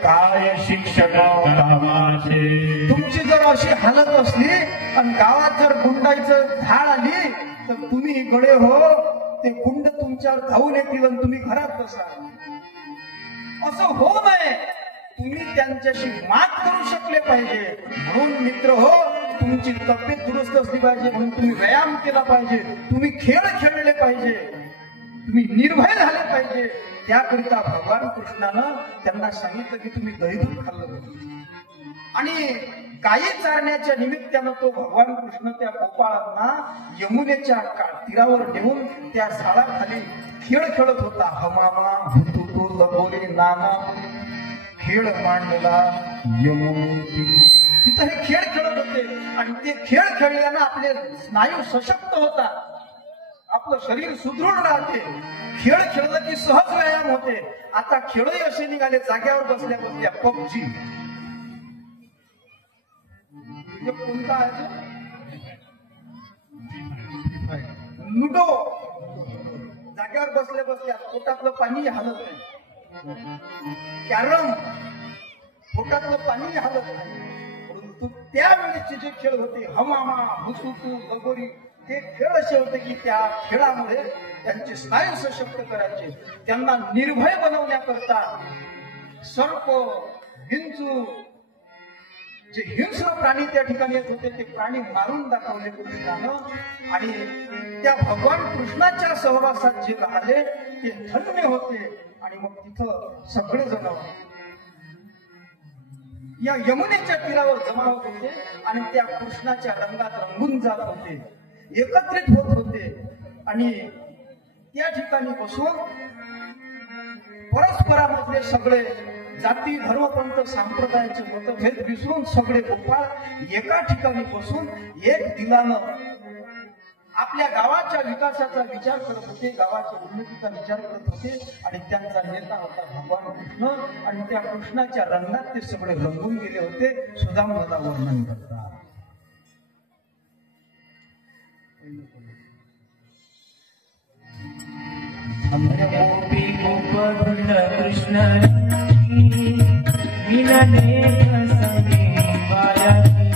काय शिक्षक कामाचे. तुमची जर अशी हालत असली आणि गावात जर गुंडाईचं धाड आली तर तुम्ही गडे हो, ते गुंड तुमच्यावर धावून येतील आणि तुम्ही घरात बसाल. असं हो नये, तुम्ही त्यांच्याशी मात करू शकले पाहिजे. म्हणून मित्र हो, तुमची तब्येत दुरुस्त असली पाहिजे, म्हणून तुम्ही व्यायाम केला पाहिजे, तुम्ही खेळ खेळले पाहिजे, तुम्ही निर्भय झाले पाहिजे. त्याकरिता भगवान कृष्णानं त्यांना सांगितलं की तुम्ही दही दूध खाल्लं पाहिजे. आणि गायी चारण्याच्या निमित्तानं तो भगवान कृष्ण त्या गोपाळांना यमुनेच्या तीरावर नेऊन त्या झाडाखाली खेळ खेळत होता. हमामा भूतू लगोरी नाना खेळ मांडला यमुने. तिथं हे खेळ खेळत होते आणि ते खेळ खेळल्यानं आपले स्नायू सशक्त होतात, आपलं शरीर सुदृढ राहते. खेळ खेळलं की सहज व्यायाम होते. आता खेळही असे निघाले जाग्यावर बसल्या बसल्या पबजी, कोणता आहे लुडो, जाग्यावर बसल्या बसल्या पोटातलं पाणी हालत नाही. कॅरम, पोटातलं पाणी हालत नाही. परंतु त्यावेळेचे जे खेळ होते हमामा हुसुतू लगोरी, ते खेळ असे होते की त्या खेळामुळे त्यांचे स्नायू सशक्त करायचे, त्यांना निर्भय बनवण्याकरता सर्प, विंचू, जे हिंस्र प्राणी त्या ठिकाणी येत होते ते प्राणी मारून दाखवले कृष्णानं. आणि त्या भगवान कृष्णाच्या सहवासात जे राहिले ते धन्य होते. आणि मग तिथं सगळेजण या यमुनेच्या तीरावर जमा होत होते आणि त्या कृष्णाच्या रंगात रंगून जात होते, एकत्रित होत होते. आणि त्या ठिकाणी बसून परस्परामधले सगळे जाती धर्मपंथ संप्रदायाचे मतभेद विसरून सगळे गोपाळ एका ठिकाणी बसून एक दिलानं आपल्या गावाच्या विकासाचा विचार करत होते, गावाच्या उन्नतीचा विचार करत होते. आणि त्यांचा नेता होता भगवान कृष्ण. आणि त्या कृष्णाच्या रंगात ते सगळे रंगून गेले होते. सुदामाला वर्णन करतात. गोपी गोपवृंद कृष्ण मिलने प्रसंगी कायाची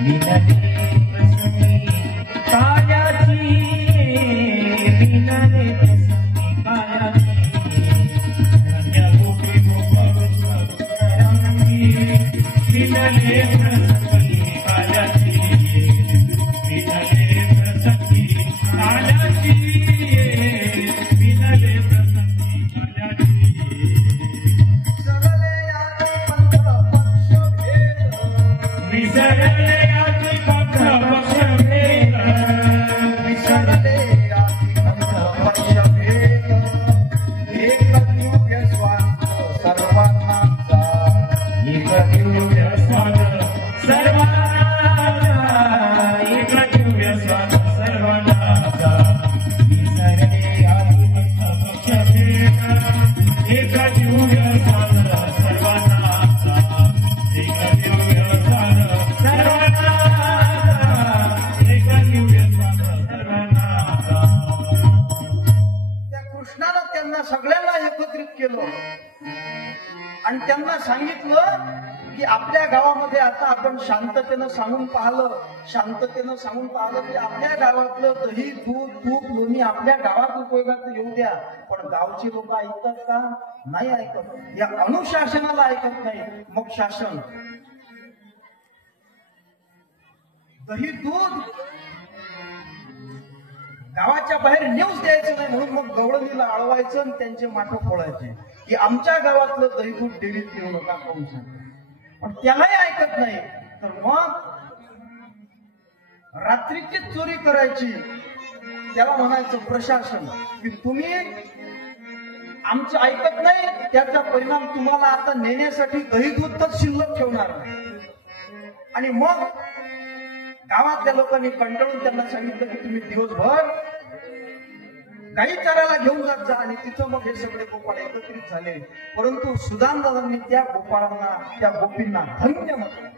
मिलने प्रसंगी कायाची मिलने प्रसंगी कायाची गोपी गोपवृंद मिलने प्रसंगी कायाची मिलने प्रसंगी कायाची सगळ्यांना एकत्रित केलं आणि त्यांना सांगितलं की आपल्या गावामध्ये आता आपण शांततेनं सांगून पाहिलं की आपल्या गावातलं दही दूध तूप लोणी आपल्या गावात उपयोगात येऊ द्या, पण गावची लोक ऐकतात का? नाही ऐकत. या अनुशासनाला ऐकत नाही. मग शासन दही दूध गावाच्या बाहेर न्यूज द्यायचं नाही म्हणून मग गवळणीला अडवायचं आणि त्यांचे माठ फोडायचे की आमच्या गावातलं दही दूध डेअरीत येऊ नका पाहून सांग. पण त्यालाही ऐकत नाही. तर मग रात्रीची चोरी करायची, त्याला म्हणायचं प्रशासन की तुम्ही आमचं ऐकत नाही, त्याचा परिणाम तुम्हाला आता नेण्यासाठी दही दूधच शिल्लक ठेवणार नाही. आणि मग गावातल्या लोकांनी कंटाळून त्यांना सांगितलं की तुम्ही दिवसभर गाई चरायला घेऊन जात जा. आणि तिथं मग हे सगळे गोपाळ एकत्रित झाले. परंतु सुदामदादांनी त्या गोपाळांना, त्या गोपींना धन्य म्हटलं.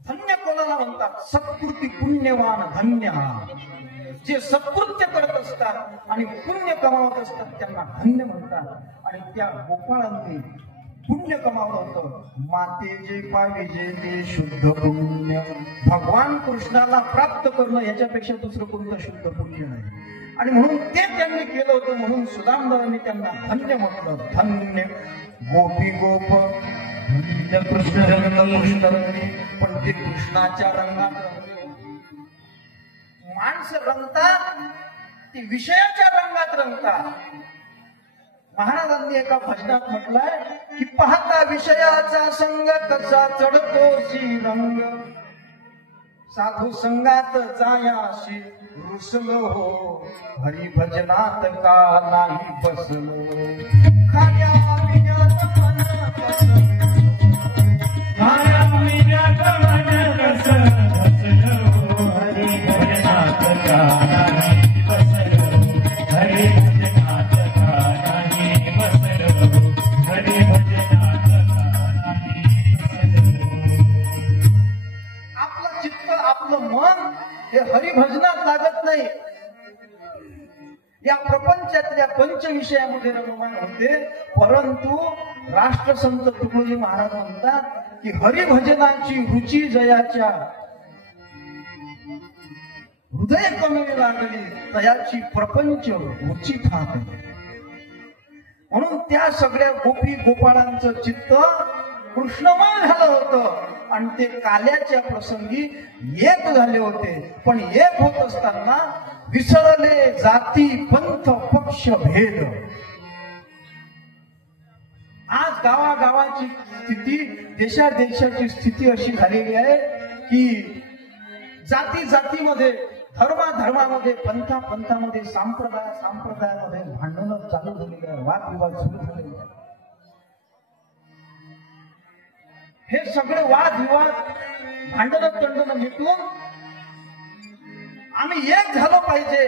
धन्य कोणाला म्हणतात? सत्कृती पुण्यवान धन्य. जे सत्कृत्य करत असतात आणि पुण्य कमावत असतात त्यांना धन्य म्हणतात. आणि त्या गोपाळांनी पुण्य कमावलं होतं. माते जे पाविजे ते शुद्ध पुण्य. भगवान कृष्णाला प्राप्त करणं याच्यापेक्षा दुसरं कोणतं शुद्ध पुण्य नाही. आणि म्हणून ते त्यांनी केलं होतं. म्हणून सुदामदारांनी त्यांना धन्य म्हटलं. धन्य गोपी गोप कृष्ण रंगी. पण ते कृष्णाच्या रंगात माणसं रंगतात, ती विषयाच्या रंगात रंगतात. महाराजांनी एका भजनात म्हटलंय की पाहता विषयाचा संग कसा चढतो रंग. साधू संगात जायाशी रुसलो हो, हरी भजनात का नाही बसलो. खाया पिण्यात मन बसलो, खाया पिण्यात मन बसलो, हरी भजनात का नाही बसलो, हरी भजनात का नाही बसलो, हरी भजनात का नाही बसलो. आपलं चित्त, आपलं मन हे हरिभजनात लागत नाही. या प्रपंचातल्या पंचविषयामध्ये रममान होते. परंतु राष्ट्रसंत तुकडोजी महाराज म्हणतात की हरिभजनाची रुची जयाच्या हृदय कमी लागली, तयाची प्रपंच रुची ठाक. म्हणून त्या सगळ्या गोपी गोपाळांचं चित्त कृष्णमय झालं होतं आणि ते काल्याच्या प्रसंगी एक झाले होते. पण एक होत असताना विसरले जाती पंथ पक्ष भेद. आज गावागावाची स्थिती, देशादेशाची स्थिती अशी झालेली आहे की जाती जातीमध्ये, धर्माधर्मामध्ये, पंथामध्ये, संप्रदायामध्ये भांडणं चालू झालेली आहे, वादविवाद सुरू झालेले आहे. हे सगळे वादविवाद, भांडणं तंडणं मिटून आम्ही एक झालो पाहिजे,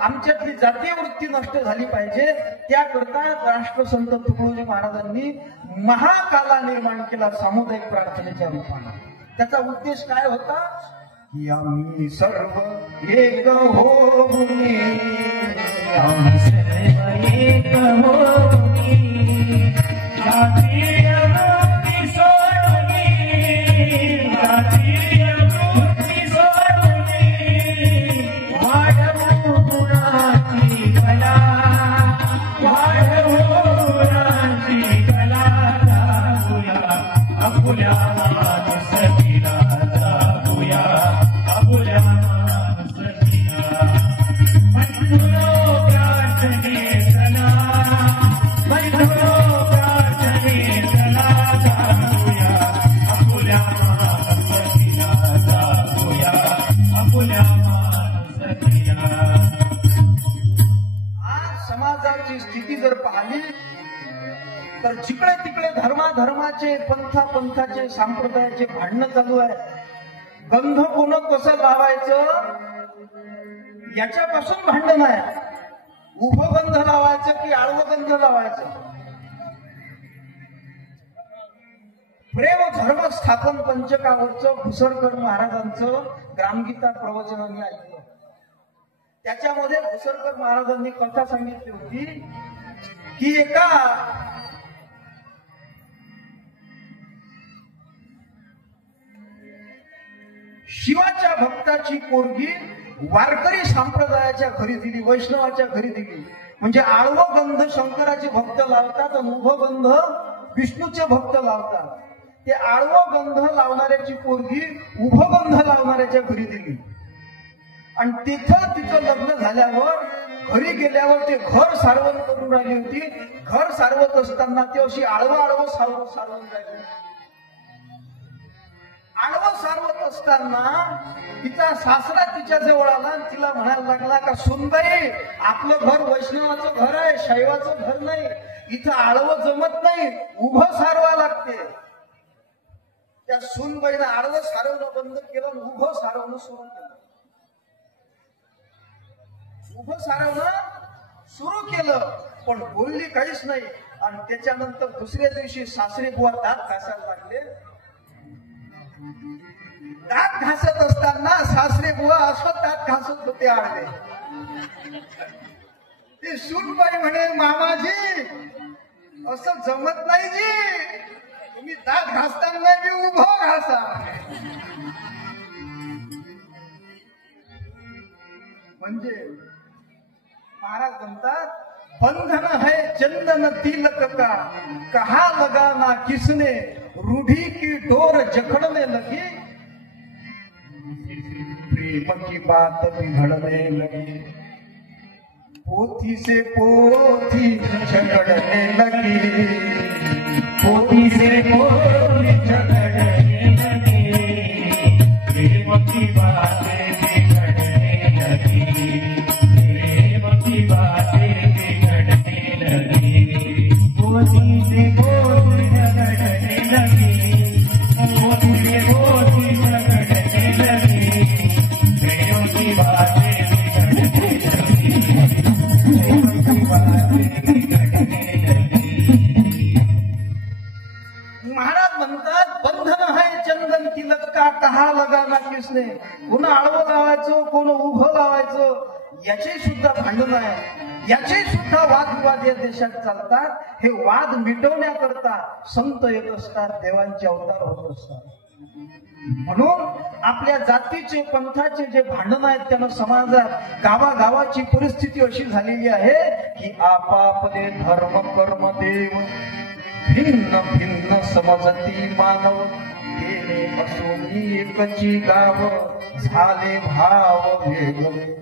आमच्यातली जातीय वृत्ती नष्ट झाली पाहिजे. त्याकरता राष्ट्रसंत तुकडोजी महाराजांनी महाकाला निर्माण केला सामुदायिक प्रार्थनेच्या रूपाने. त्याचा उद्देश काय होता की आम्ही सर्व एक होऊन आम्ही सर्व एक होती जातीय वृत्ती सोडून जातीय वृत्ती सोडून वाढवू गुणाची कला वाढवू गुणाची कला जाऊया आपुल्या माणुसकीला जाऊया आपुल्या माणुसकीला बंधुरो प्रार्थने चला बंधुरो प्रार्थने चला जाऊया आपुल्या माणुसकीला जाऊया आपुल्या माणुसकीला. आज समाजाची स्थिती जर पाहिली तर जिकडे तिकडे धर्माचे पंथाचे संप्रदायाचे भांडणं चालू आहे. गंध कोण कसं लावायचं याच्यापासून भांडण आहे. उभं गंध लावायचं की आडवं गंध लावायचं. प्रेम धर्म स्थापन पंचकावरचं भुसरकर महाराजांचं ग्रामगीता प्रवचनाने ऐकलं. त्याच्यामध्ये भुसरकर महाराजांनी कथा सांगितली होती की एका शिवाच्या भक्ताची पोरगी वारकरी संप्रदायाच्या घरी दिली, वैष्णवाच्या घरी दिली. म्हणजे आडवं गंध शंकराचे भक्त लावतात आणि उभं गंध विष्णूचे भक्त लावतात. ते आडवं गंध लावणाऱ्याची पोरगी उभं गंध लावणाऱ्याच्या घरी दिली आणि तिथं तिचं लग्न झाल्यावर घरी गेल्यावर ते घर सारवण करून राहिली होती. घर सारवत असताना ते अशी आडवं सारवून राहिली. आडवं सारवत असताना तिचा सासरा तिच्या जवळ आला आणि तिला म्हणायला लागला का सुनबाई आपलं घर वैष्णवाचं घर आहे, शैवाचं घर नाही. इथं आडवं जमत नाही, उभं सारवा लागते. त्या सुनबाईनं आडवं सारवणं बंद केलं आणि उभं सारवणं सुरू केलं. उभं सारवणं सुरू केलं पण बोलली काहीच नाही. आणि त्याच्यानंतर दुसऱ्या दिवशी सासरे बुवा दात घासायला लागले. दात घासत असताना सासरे बुवा असं दात घासत होते आडवे. ते सूनबाई म्हणे मामाजी असं जमत नाही जी, तुम्ही दात घासताना मी उभं घासा. म्हणजे महाराज म्हणतात बंधन है चंदन तिलक का कहा लगाना किसने रूढ़ी की डोर जकड़ने लगी प्रेम की बात बिगड़ने लगी पोथी से पोथी झगड़ने लगी पोथी से पोथी झगड़ने लगी प्रेम की बातें बिगड़ने लगी प्रेम की बातें बिगड़ने लगी पोथी से पोथी झगड़ने लगी पोथी से पोथी झगड़ने लगी प्रेम की बातें बिगड़ने लगी प्रेम की बातें बिगड़ने लगी. महाराज म्हणतात बंधन है चंदन तिलक का कहा लगाना किसने. कोण आडवं लावायचं कोण उभं लावायचं याचे सुद्धा भांडण आहे. याचे सुद्धा वादविवाद या देशात चालतात. हे वाद मिटवण्याकरता संत येत असतात, देवांचे अवतार होत असतात. म्हणून आपल्या जातीचे पंथाचे जे भांडण आहेत त्यानं समाजात गावागावाची परिस्थिती अशी झालेली आहे की आपापले धर्म कर्म देव भिन्न भिन्न समजती मानव केले असून एकची गाव झाले भाव वेगळे.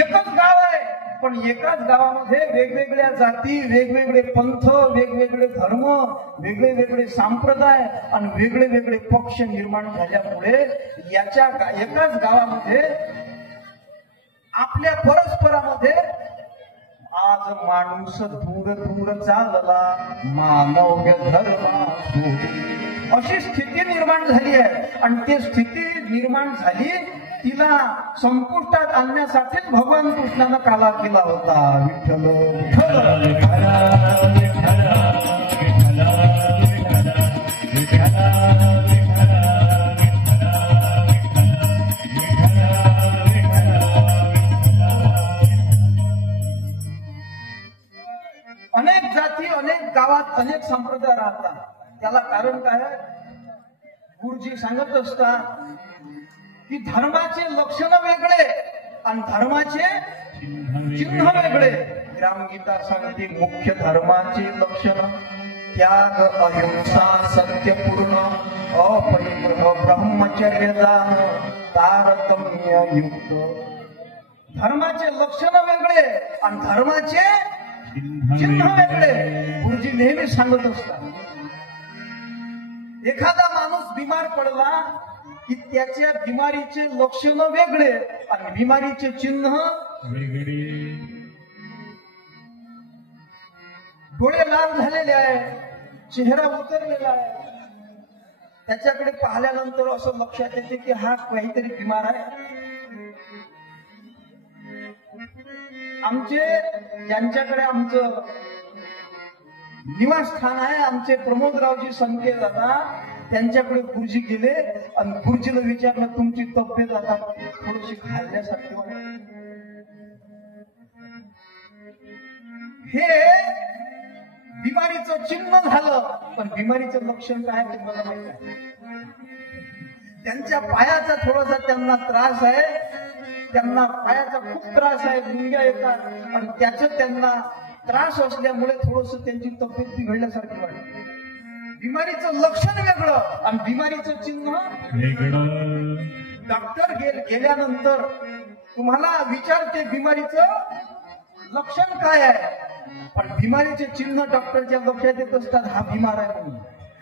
एकच गाव आहे पण एकाच गावामध्ये वेगवेगळ्या जाती, वेगवेगळे पंथ, वेगवेगळे धर्म, वेगळे संप्रदाय आणि वेगळे पक्ष निर्माण झाल्यामुळे याच्या एकाच गावामध्ये आपल्या परस्परामध्ये आज माणूस दूर दूर चालला मानव्य धर्मा सोडून अशी स्थिती निर्माण झाली आहे. आणि ती स्थिती निर्माण झाली तिला संपुष्टात आणण्यासाठीच भगवान कृष्णानं काला केला होता. विठ्ठल विठ्ठल विठ्ठल विठ्ठल विठ्ठल विठ्ठल विठ्ठल विठ्ठल विठ्ठल विठ्ठल धर्मात अनेक संप्रदाय राहतात. त्याला कारण काय आहे? गुरुजी सांगत असतात की धर्माचे लक्षण वेगळे आणि धर्माचे चिन्ह वेगळे. ग्रामगीता सांगते मुख्य धर्माचे लक्षण त्याग, अहिंसा, सत्यपूर्ण, अपरिग्रह, ब्रह्मचर्यदान, तारतम्य युक्त. धर्माचे लक्षण वेगळे आणि धर्माचे चिन्ह वेगळे. गुरुजी नेहमी सांगत असतात एखादा माणूस बिमार पडला की त्याच्या बिमारीचे लक्षण वेगळे आणि बिमारीचे चिन्ह वेगळे. डोळे लाल झालेले आहे, चेहरा उतरलेला आहे. त्याच्याकडे पाहिल्यानंतर असं लक्षात येते की हा काहीतरी बिमार आहे. आमचे ज्यांच्याकडे आमचं निवासस्थान आहे, आमचे प्रमोदरावजी संकेत दादा, त्यांच्याकडे गुरुजी गेले आणि गुरुजीला विचारलं तुमची तब्येत आता थोडीशी खाल्ल्यासारखी वाटते. हे बिमारीचं चिन्ह झालं, पण बिमारीचं लक्षण काय तुम्हाला माहित आहे? त्यांच्या पायाचा थोडासा त्यांना त्रास आहे, त्यांना पायाचा खूप त्रास आहे, गुंग्या येतात आणि त्याचं त्यांना त्रास असल्यामुळे थोडस त्यांची तब्येत बिघडल्यासारखी वाटते. बिमारीचं लक्षण वेगळं आणि बिमारीचं चिन्ह वेगळं. डॉक्टर गेल्यानंतर तुम्हाला विचारते बिमारीचं लक्षण काय आहे, पण बिमारीचे चिन्ह डॉक्टरच्या लक्षात येत असतात हा बिमार आहे म्हणून.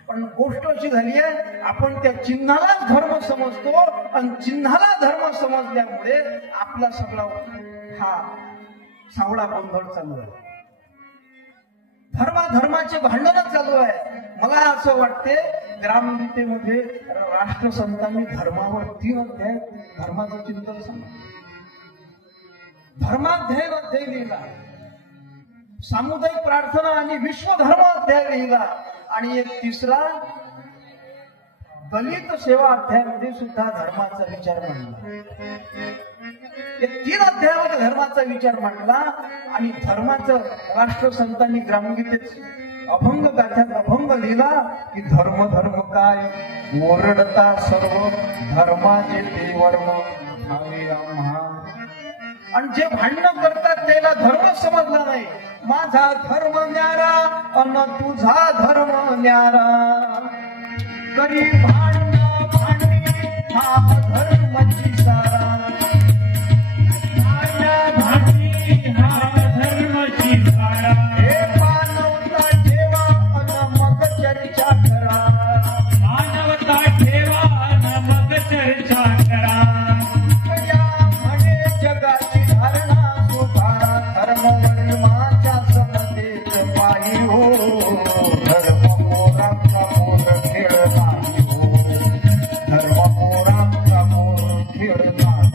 पण गोष्ट अशी झाली आहे आपण त्या चिन्हालाच धर्म समजतो आणि चिन्हाला धर्म समजल्यामुळे आपला सगळा हा सावळा गोंधळ चालू आहे. धर्माचे भांडणच चालू आहे. मला असं वाटते ग्रामगीतेमध्ये राष्ट्रसंतांनी धर्मावर 3 अध्याय धर्माचं चिंतन सांगितलं. धर्माध्याय अध्याय लिहिला, सामुदायिक प्रार्थना आणि विश्वधर्म अध्याय लिहिला आणि एक 3रा दलित सेवा अध्यायामध्ये सुद्धा धर्माचा विचार मांडला. या 3 अध्यायामध्ये धर्माचा विचार मांडला आणि धर्माचं राष्ट्रसंतांनी ग्रामगीतेत अभंग गाथ्यात अभंग लिहिला की धर्म धर्म काय ओरडता सर्व धर्माचे ते वर्म भावे आम्हा. आणि जे भांडण करतात त्याला धर्म समजला नाही. माझा धर्म न्यारा अन तुझा धर्म न्यारा करी भांडण भांडी हा धर्माची सारा. भांडी हा धर्माची सारा. हे मानवता ठेवा अन मग चर्चा करा. मानवता ठेवा अन मग चर्चा करा. म्हणे जगाची धारणा सुधारा धर्मवर्माच्या समतेत पायी हो. धर्म मोरांचा मोर खेळ नाही हो. धर्म मोरांचा मोर खेळ नाही.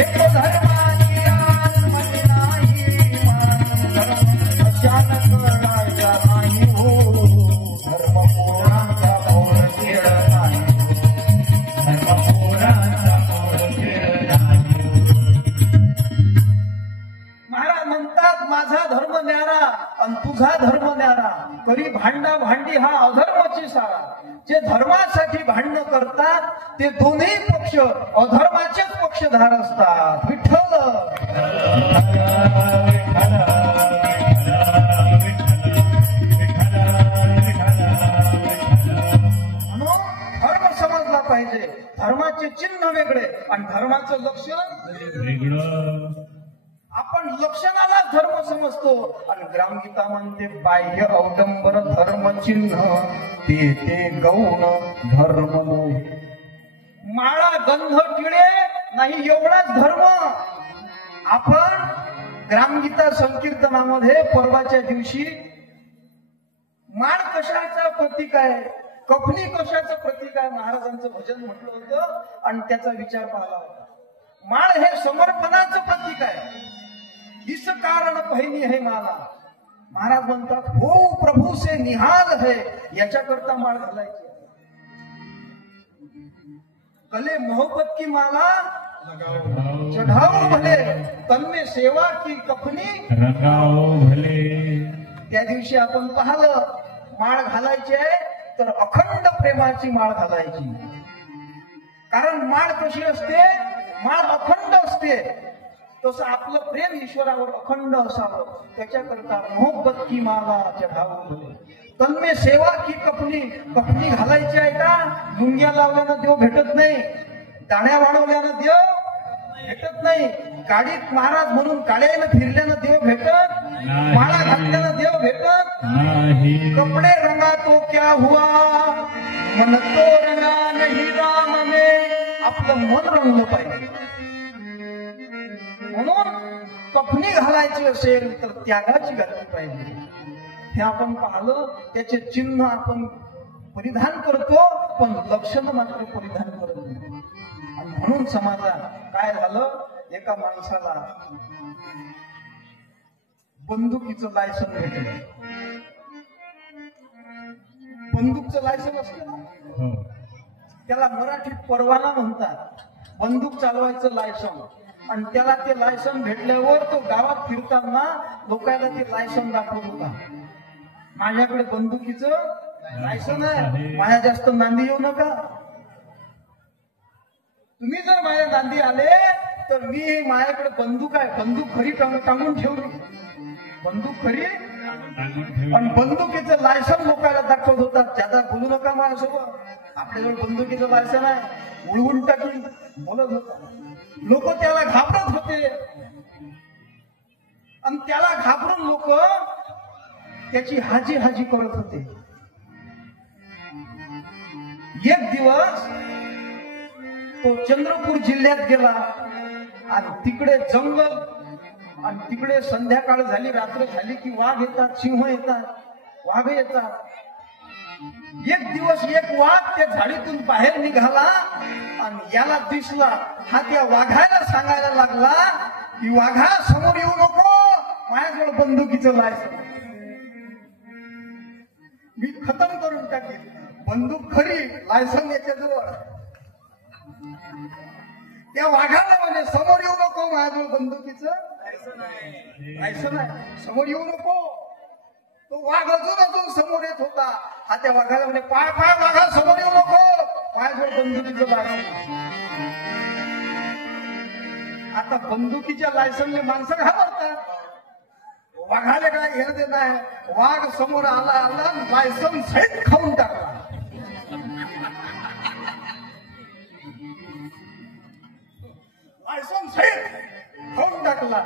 एक धर्माची आन मनी नाही मान. धर्म अचानक राजा नाही हो. धर्म मोरांचा मोर खेळ नाही. धर्म मोरांचा मोर खेळ नाही. महाराज म्हणतात माझा धर्म न्यारा आणि तुझा धर्म न्यारा करी भांडा भांडी हा अधर्माची सारा. जे धर्मासाठी भांडण करतात ते दोन्ही पक्ष अधर्माचेच पक्षधार असतात. विठ्ठल म्हणून धर्म समजला पाहिजे. धर्माचे चिन्ह वेगळे आणि धर्माचं लक्षण वेगळं. आपण लक्षणाला धर्म समजतो आणि ग्रामगीता म्हणते बाह्य अवडंबर धर्म चिन्ह ते ते गौण धर्म नव्हे. माळा गंध टिळे नाही एवढाच धर्म. आपण ग्रामगीता संकीर्तनामध्ये परवाच्या दिवशी माळ कशाचा प्रतीक आहे, कफनी कशाचं प्रतीक आहे महाराजांचं भजन म्हटलं होतं आणि त्याचा विचार पाहिला होता. माळ हे समर्पणाचं प्रतीक आहे. इस कारण पहिनी है माला. महाराज म्हणतात हो प्रभू से निहाल है याच्याकरता माळ घालायची. गले मोहब्बत की माला चढ़ाओ भले तन्मे सेवा की कफनी रंगाओ भले. त्या दिवशी आपण पाहिलं माळ घालायची आहे तर अखंड प्रेमाची माळ घालायची. कारण माळ कशी असते, माळ अखंड असते. तसं आपलं प्रेम ईश्वरावर अखंड असावं. त्याच्याकरता मोहब्बत की माला चढावू भले तन्मे सेवा की कपनी. कपनी घालायची आहे का? लुंग्या लावल्यानं देव भेटत नाही, दाण्या वाढवल्यानं देव भेटत नाही, गाडीत महाराज म्हणून गाड्यानं फिरल्यानं देव भेटत, माळा घातल्यानं देव भेटत नाही. कपडे रंगा तो क्या हुआ, मन तो रंगा नहीं राम में. आपलं मन रंगलं पाहिजे. म्हणून कपनी घालायची असेल तर त्यागाची घातली पाहिजे. हे आपण पाहिलं. त्याचे चिन्ह आपण परिधान करतो पण लक्षण मात्र परिधान करत नाही. आणि म्हणून समाजात काय झालं, एका माणसाला बंदुकीचं लायसन भेटलं. बंदूकचं लायसन असतं ना, हो. त्याला मराठीत परवाना म्हणतात. बंदूक चालवायचं लायसन. आणि त्याला ते लायसन भेटल्यावर तो गावात फिरताना लोकांना ते लायसन दाखवत होता. माझ्याकडे बंदुकीचं लायसन आहे, माझ्या जास्त नांदी येऊ नका. तुम्ही जर माझ्या नांदी आले तर मी माझ्याकडे बंदूक आहे, बंदूक खरी टांगून ठेवली, बंदूक खरी. आणि बंदुकीचं लायसन लोकांना दाखवत होतात. ज्यादा बोलू नका माझ्यासोबत, आपल्याकडे बंदुकीचं लायसन आहे, उडवून टाकी बोलत होता. लोक त्याला घाबरत होते आणि त्याला घाबरून लोक त्याची हाजी हाजी करत होते. एक दिवस तो चंद्रपूर जिल्ह्यात गेला आणि तिकडे जंगल आणि तिकडे संध्याकाळ झाली, रात्र झाली की वाघ येतात, सिंह येतात, वाघ येतात. एक दिवस एक वाघ त्या झाडीतून बाहेर निघाला आणि याला दिसला. हा त्या वाघाला सांगायला लागला की वाघा समोर येऊ नको, माझ्याजवळ बंदुकीचं लायसन, मी खतम करून टाकेल. बंदूक खरी, लायसन याच्याजवळ. त्या वाघाला म्हणे समोर येऊ नको, माझ्याजवळ बंदुकीचं लायसन आहे, समोर येऊ नको. तो वाघ अजून समोर येत होता. हा त्या वाघाला म्हणे पाय पाय वाघा समोर येऊ नको, माझ्याजवळ बंदुकीचं लायसन. आता बंदुकीच्या लायसनने माणसं घाबरतात. वाघाला काय घेणं देत नाही. वाघ समोर आला लायसन सहित खाऊन टाकला. लायसन सहित खाऊन टाकला,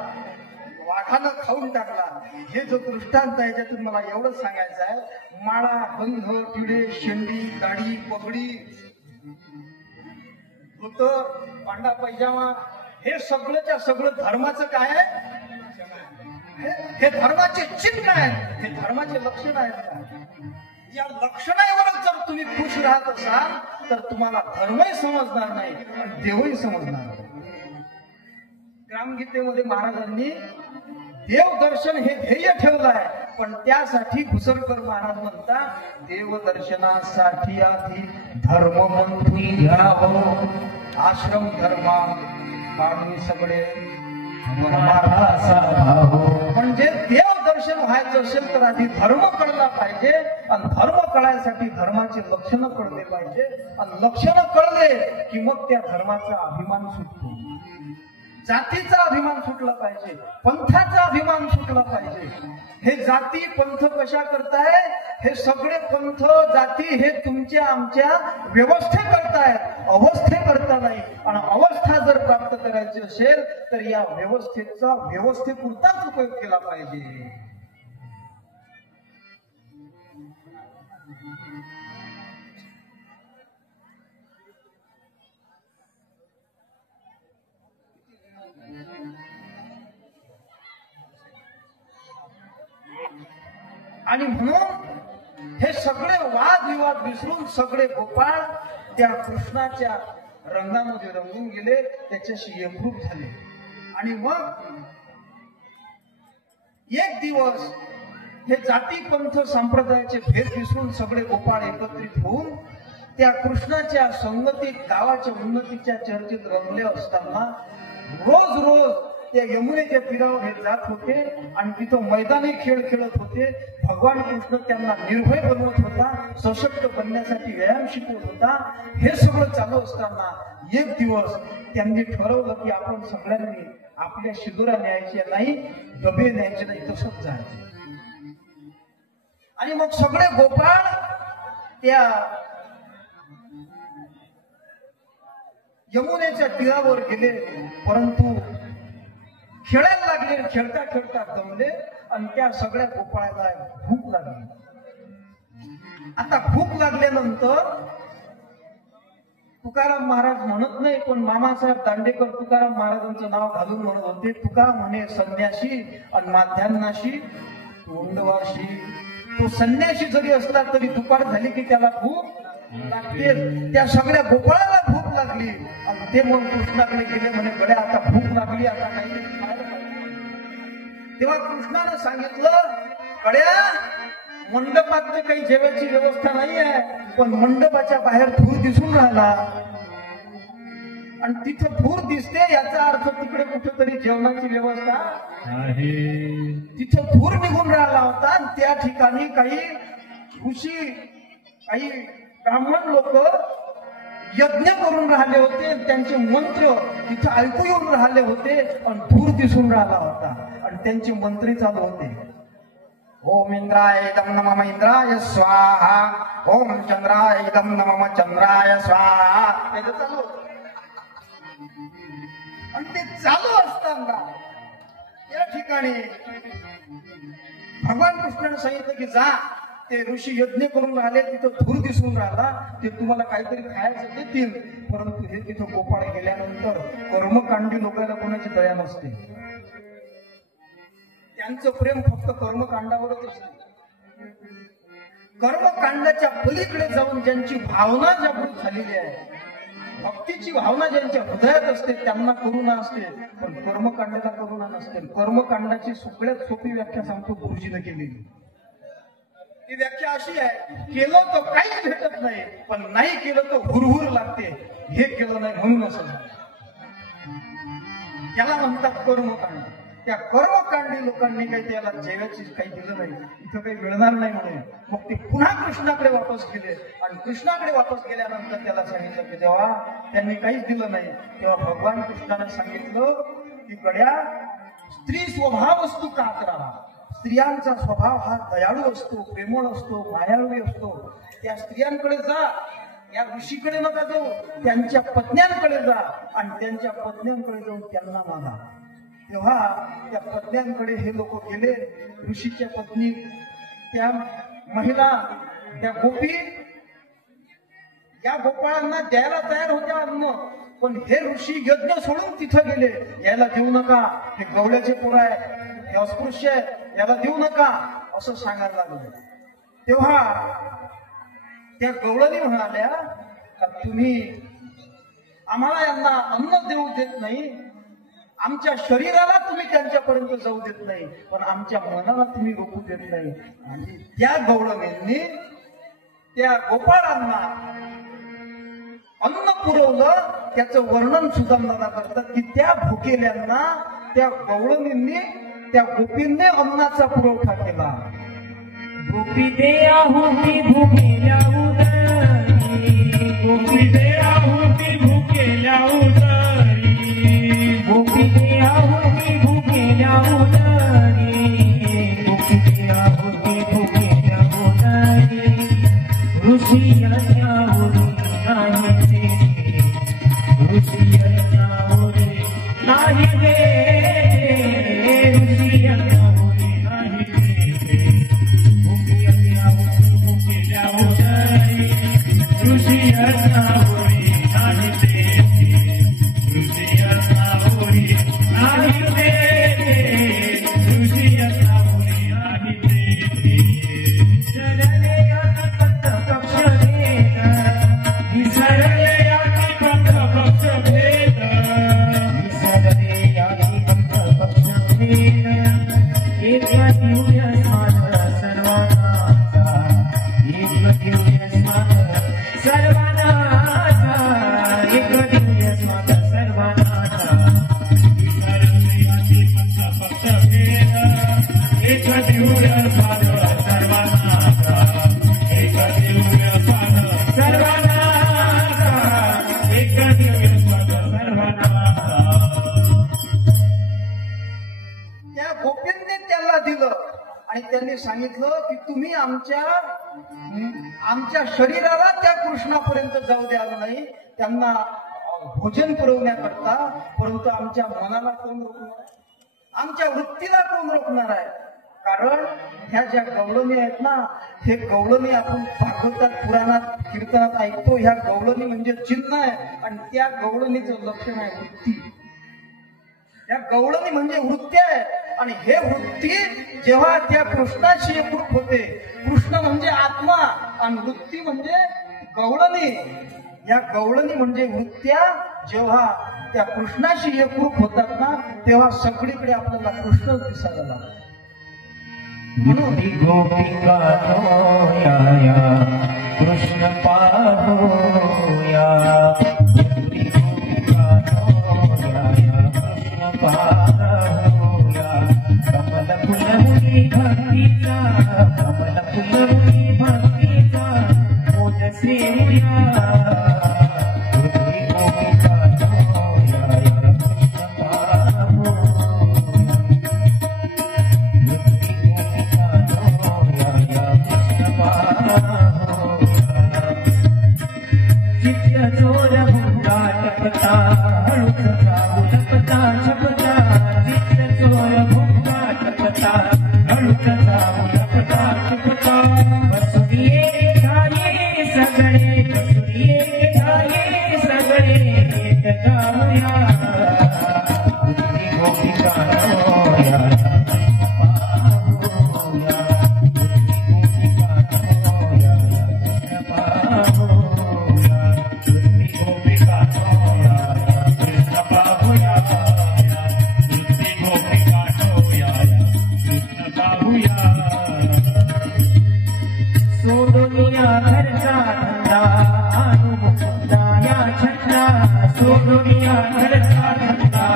वाघानं खाऊन टाकला. हे जो दृष्टांत आहे त्यातून मला एवढं सांगायचं आहे, माळा, बंध, टिडे, शेंडी, दाढी, पगडी, धोतर, पांढरा पैजामा, हे सगळंच्या सगळं धर्माचं काय आहे? हे धर्माचे चिन्ह आहेत, हे धर्माचे लक्षण आहेत. या लक्षणावरच जर तुम्ही खुश राहत असाल तर तुम्हाला धर्मही समजणार नाही आणि देवही समजणार नाही. ग्रामगीतेमध्ये महाराजांनी देवदर्शन हे ध्येय ठेवलं आहे, पण त्यासाठी घुसरकर महाराज म्हणतात, देवदर्शनासाठी आधी धर्म मंथून घ्यावं, आश्रम धर्मा काढून सगळे म्हणजे देवदर्शन व्हायचं असेल तर आधी धर्म कळला पाहिजे आणि धर्म कळायसाठी धर्माचे लक्षणं कळले पाहिजे आणि लक्षणं कळले की मग त्या धर्माचा अभिमान सुटतो. जातीचा अभिमान सुटला पाहिजे, पंथाचा अभिमान सुटला पाहिजे. हे जाती पंथ कशा करताय? हे सगळे पंथ जाती हे तुमच्या आमच्या व्यवस्थे करतायत, अवस्थे करता नाही. आणि अवस्था जर प्राप्त करायची असेल तर या व्यवस्थेचा व्यवस्थेपुरताच उपयोग केला पाहिजे. आणि म्हणून हे सगळे वादविवाद विसरून सगळे गोपाळ त्या कृष्णाच्या रंगामध्ये रंगून गेले, त्याच्याशी एकरूप झाले. आणि मग एक दिवस हे जाती पंथ संप्रदायाचे भेद विसरून सगळे गोपाळ एकत्रित होऊन त्या कृष्णाच्या संगतीत गावाच्या उन्नतीच्या चर्चेत रमले असताना रोज रोज त्या यमुनेच्या तीरावर हे जात होते आणि तिथं मैदानी खेळ खेळत होते. भगवान कृष्ण त्यांना निर्भय बनवत होता, सशक्त बनण्यासाठी व्यायाम शिकवत होता. हे सगळं चालू असताना एक दिवस त्यांनी ठरवलं की आपण सगळ्यांनी आपल्या शिदोऱ्या न्यायच्या नाही, डबे न्यायचे नाही, तसंच जायचं. आणि मग सगळे गोपाळ त्या यमुनेच्या तीरावर गेले, परंतु खेळायला लागले. खेळता खेळता दमले आणि त्या सगळ्या गोपाळाला भूक लागली. आता भूक लागल्यानंतर तुकाराम महाराज म्हणत नाही, पण मामासाहेब दांडेकर तुकाराम महाराजांचं नाव घालून म्हणत होते, तुका म्हणे संन्याशी आणि माध्यान्नाशी तोंडवाशी. तो संन्याशी जरी असला तरी दुपार झाली की त्याला भूक लागते. त्या सगळ्या गोपाळाला भूक लागली आणि ते मग कृष्णाकडे गेले, म्हणे गड्या आता भूक लागली, आता काहीतरी खायला पाहिजे. तेव्हा कृष्णाने सांगितलं, गड्या मंडपात तर काही जेवायची व्यवस्था नाही आहे, पण मंडपाच्या बाहेर धूर दिसून राहिला आणि तिथं धूर दिसते, याचा अर्थ तिकडे कुठेतरी जेवणाची व्यवस्था आहे. तिथं धूर निघून राहिला होता आणि त्या ठिकाणी काही ऋषी, काही ब्राह्मण लोक यज्ञ करून राहिले होते. त्यांचे मंत्र तिथं ऐकू येऊन राहिले होते आणि धूर दिसून राहिला होता आणि त्यांचे मंत्री चालू होते. ओम इंद्राय इदं नमः इंद्राय स्वाहा, ओम चंद्राय इदं नमः चंद्राय स्वाहा. ते चालू होतं आणि ते चालू असताना या ठिकाणी भगवान कृष्णाने सांगितलं की जा, ते ऋषी यज्ञ करून राहिले, तिथं धूर दिसून राहिला, ते तुम्हाला काहीतरी खायचं देतील. परंतु हे तिथं गोपाळ गेल्यानंतर कर्मकांडी लोकांना कोणाची दया नसते. त्यांचं प्रेम फक्त कर्मकांडावरच असते. कर्मकांडाच्या पलीकडे जाऊन ज्यांची भावना जागृत झालेली आहे, भक्तीची भावना ज्यांच्या हृदयात असते, त्यांना करुणा असते, पण कर्मकांडाला करुणा नसते. कर्मकांडाची सगळ्यात सोपी व्याख्या सांगतो गुरुजीने केलेली. ती व्याख्या अशी आहे, केलं तर काहीच भेटत नाही, पण नाही केलं तर हुरहुर लागते. हे केलं नाही म्हणून असं झालं. त्याला म्हणतात कर्मकांड. त्या कर्मकांडी लोकांनी काही त्याला जेवायची काही दिलं नाही, इथं काही मिळणार नाही म्हणून मग ते पुन्हा कृष्णाकडे वापस गेले आणि कृष्णाकडे वापस गेल्यानंतर त्याला सांगितलं की तेव्हा त्यांनी काहीच दिलं नाही. तेव्हा भगवान कृष्णाने सांगितलं की गड्या, स्त्री स्वभाव असतो का करावा. स्त्रियांचा स्वभाव हा दयाळू असतो, प्रेमळ असतो, मायाळू असतो. त्या स्त्रियांकडे जा, या ऋषीकडे नका जाऊ, त्यांच्या पत्न्यांकडे जा आणि त्यांच्या पत्न्यांकडे जाऊन त्यांना मागा. तेव्हा त्या पत्न्यांकडे हे लोक गेले. ऋषीच्या पत्नी, त्या महिला, त्या गोपी या गोपाळांना द्यायला तयार होत्या अन्न, पण हे ऋषी यज्ञ सोडून तिथं गेले. याला देऊ नका, हे गवळ्याचे पोरं आहे, हे अस्पृश्य आहे, याला देऊ नका असं सांगायला लागलं. तेव्हा त्या गवळणी म्हणाल्या का तुम्ही आम्हाला यांना अन्न देऊ देत नाही, आमच्या शरीराला तुम्ही त्यांच्यापर्यंत जाऊ देत नाही, पण आमच्या मनाला तुम्ही रोखू देत नाही. आणि त्या गवळणींनी त्या गोपाळांना अन्न पुरवलं. त्याचं वर्णन सुदामदादा करतात की त्या भुकेल्यांना त्या गवळणींनी, त्या गोपींनी अन्नाचा पुरवठा केला. गोपी दे आहुती भुकेल्या उदरी, गोपी दे आहुती भुकेल्या उदरी, गोपी दे आहुती भुकेल्या उदरी, गोपी दे आहुती भुकेल्या उदरी. ऋषी यज्ञावरी नाही ते, ऋषी यज्ञावरी नाही ते, ऋषी यज्ञावरी नाही ते. गोपी यज्ञावरी भुकेल्या उदरी, ऋषी यज्ञावरी नाही एक दिव्य स्वाद सर्वांचा फक्त भेद एक दिव्य स्वाद सर्वांचा एक दिव्य स्वाद सर्वांचा एक दिव्य स्वाद सर्वांचा त्या गोपींनी त्याला दिलं आणि त्यांनी सांगितलं की तुम्ही आमच्या शरीराला त्या कृष्णापर्यंत जाऊ द्यावं नाही, त्यांना भोजन पुरवण्याकरता, परंतु आमच्या मनाला कोण रोखणार आहे, आमच्या वृत्तीला कोण रोखणार आहे? कारण ह्या ज्या गवळणी आहेत ना, हे गवळणी आपण भागवतात, पुराणात, कीर्तनात ऐकतो. ह्या गवळणी म्हणजे चिन्ह आहे आणि त्या गवळणीचं लक्षण आहे वृत्ती. या गवळणी म्हणजे वृत्ती आहे आणि हे वृत्ती जेव्हा त्या कृष्णाशी एकरूप होते, कृष्ण म्हणजे आत्मा आणि वृत्ती म्हणजे गवळणी, या गवळणी म्हणजे वृत्त्या जेव्हा त्या कृष्णाशी एकरूप होतात ना, तेव्हा सगळीकडे आपल्याला कृष्णच दिसायला लागतो. म्हणून गोपिका कृष्ण पाहोया कमल फुलमुनी भक्तीचा कमल फुलमुनी भक्तीचा मोद श्रेया गोपिका चित्त चोर भुंगा टपता हळूचा उलपता छपता चित्त चोर भुंगा टपता हळूचा उलपता छपता बसुरिये ठाये सगळे बसुरिये ठाये सगळे एक जाऊया गोपिका होया सोडूनिया घरचा धंदा अनुमुक्ताया छंदा सोडूनिया घरचा धंदा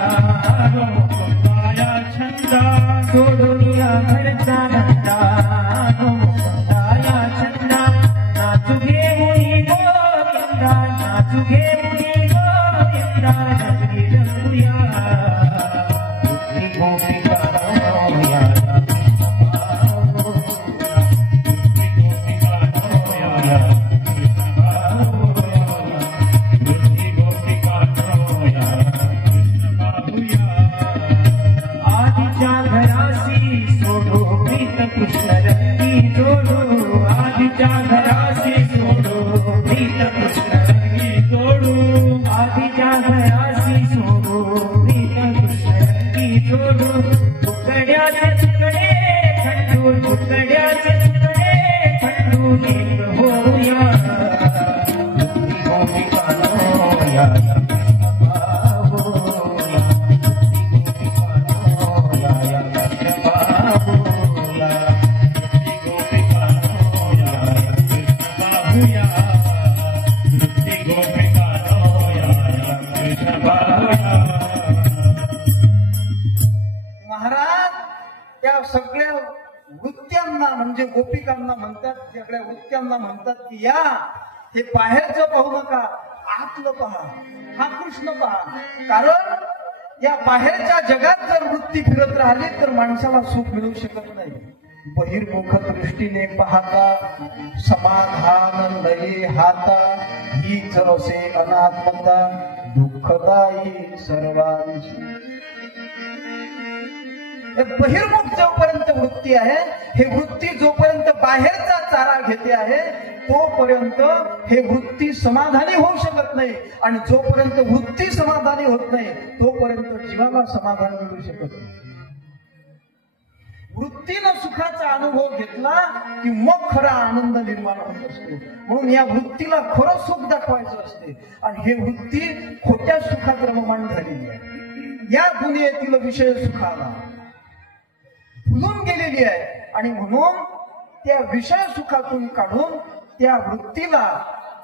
अनुमुक्ताया छंदा सोडूनिया घरचा धंदा अनुमुक्ताया छंदा नाचू घे मुनी गोविंदा नाचू घे मुनी गोविंदा नगरी रंगूया गोपिका होया आदिच्या घराशी सोडो प्रीत कृष्ण रंगी जोडो आदिच्या घराशी सोडो प्रीत कृष्ण रंगी जोडो आदिच्या घराशी सोडो प्रीत कृष्ण रंगी जोडो तुकड्याचे तुकडे खंडू तुकड्याचे तुकडे खंडू एक होया गोपिका होया महाराज त्या सगळ्या वृत्त्यांना म्हणजे गोपिकांना म्हणतात, सगळ्या वृत्त्यांना म्हणतात की या हे बाहेरचं पाहू नका, आतलं पहा, हा कृष्ण पहा. कारण या बाहेरच्या जगात जर वृत्ती फिरत राहिली तर माणसाला सुख मिळू शकत नाही. बहिर्मुख दृष्टीने पाहता समाधान लये हाता हीच असे अनात्मता दुःखदायी सर्वांची. बहिर्मुख जोपर्यंत वृत्ती आहे, हे वृत्ती जोपर्यंत बाहेरचा चारा घेते आहे तोपर्यंत हे वृत्ती समाधानी होऊ शकत नाही आणि जोपर्यंत वृत्ती समाधानी होत नाही तोपर्यंत जीवाला समाधान मिळू शकत नाही. वृत्तीनं सुखाचा अनुभव घेतला की मग खरा आनंद निर्माण होत असतो. म्हणून या वृत्तीला खरं सुख दाखवायचं असते आणि हे वृत्ती खोट्या सुखात रममाण झालेली आहे. या दुनियेतील विषय सुखाला भुलून गेलेली आहे आणि म्हणून त्या विषय सुखातून काढून त्या वृत्तीला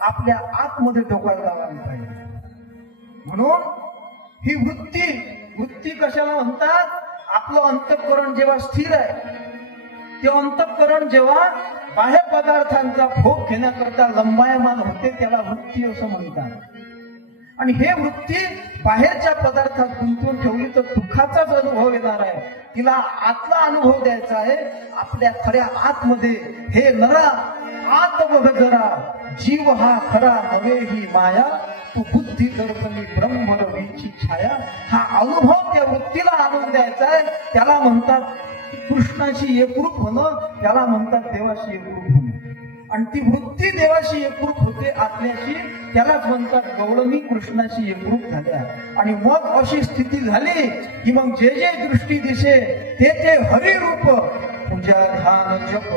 आपल्या आतमध्ये डोकायला लावायला पाहिजे. म्हणून ही वृत्ती कशाला म्हणतात? आपलं अंतःकरण जेव्हा स्थिर आहे, ते अंतःकरण जेव्हा बाह्य पदार्थांचा भोग घेण्याकरता लंबायमान होते, त्याला वृत्ती असं म्हणतात. आणि हे वृत्ती बाहेरच्या पदार्थात गुंतवून ठेवली तर दुःखाचाच अनुभव येणार आहे. तिला आतला अनुभव द्यायचा आहे, आपल्या खऱ्या आतमध्ये. हे नरा आत बघ जरा, जीव हा खरा नव्हे ही माया, तू बुद्धी दर्पणी ब्रह्मरवीची छाया. हा अनुभव त्या वृत्तीला आणून द्यायचा आहे. त्याला म्हणतात कृष्णाशी एकरूप होणं, त्याला म्हणतात देवाशी एकरूप होणं. आणि ती वृत्ती देवाशी एकरूप होते आत्म्याशी, त्यालाच म्हणतात गवळणी कृष्णाशी एकरूप झाल्या. आणि मग अशी स्थिती झाली की मग जे जे दृष्टी दिसे ते हरिरूप, पूजा ध्यान जप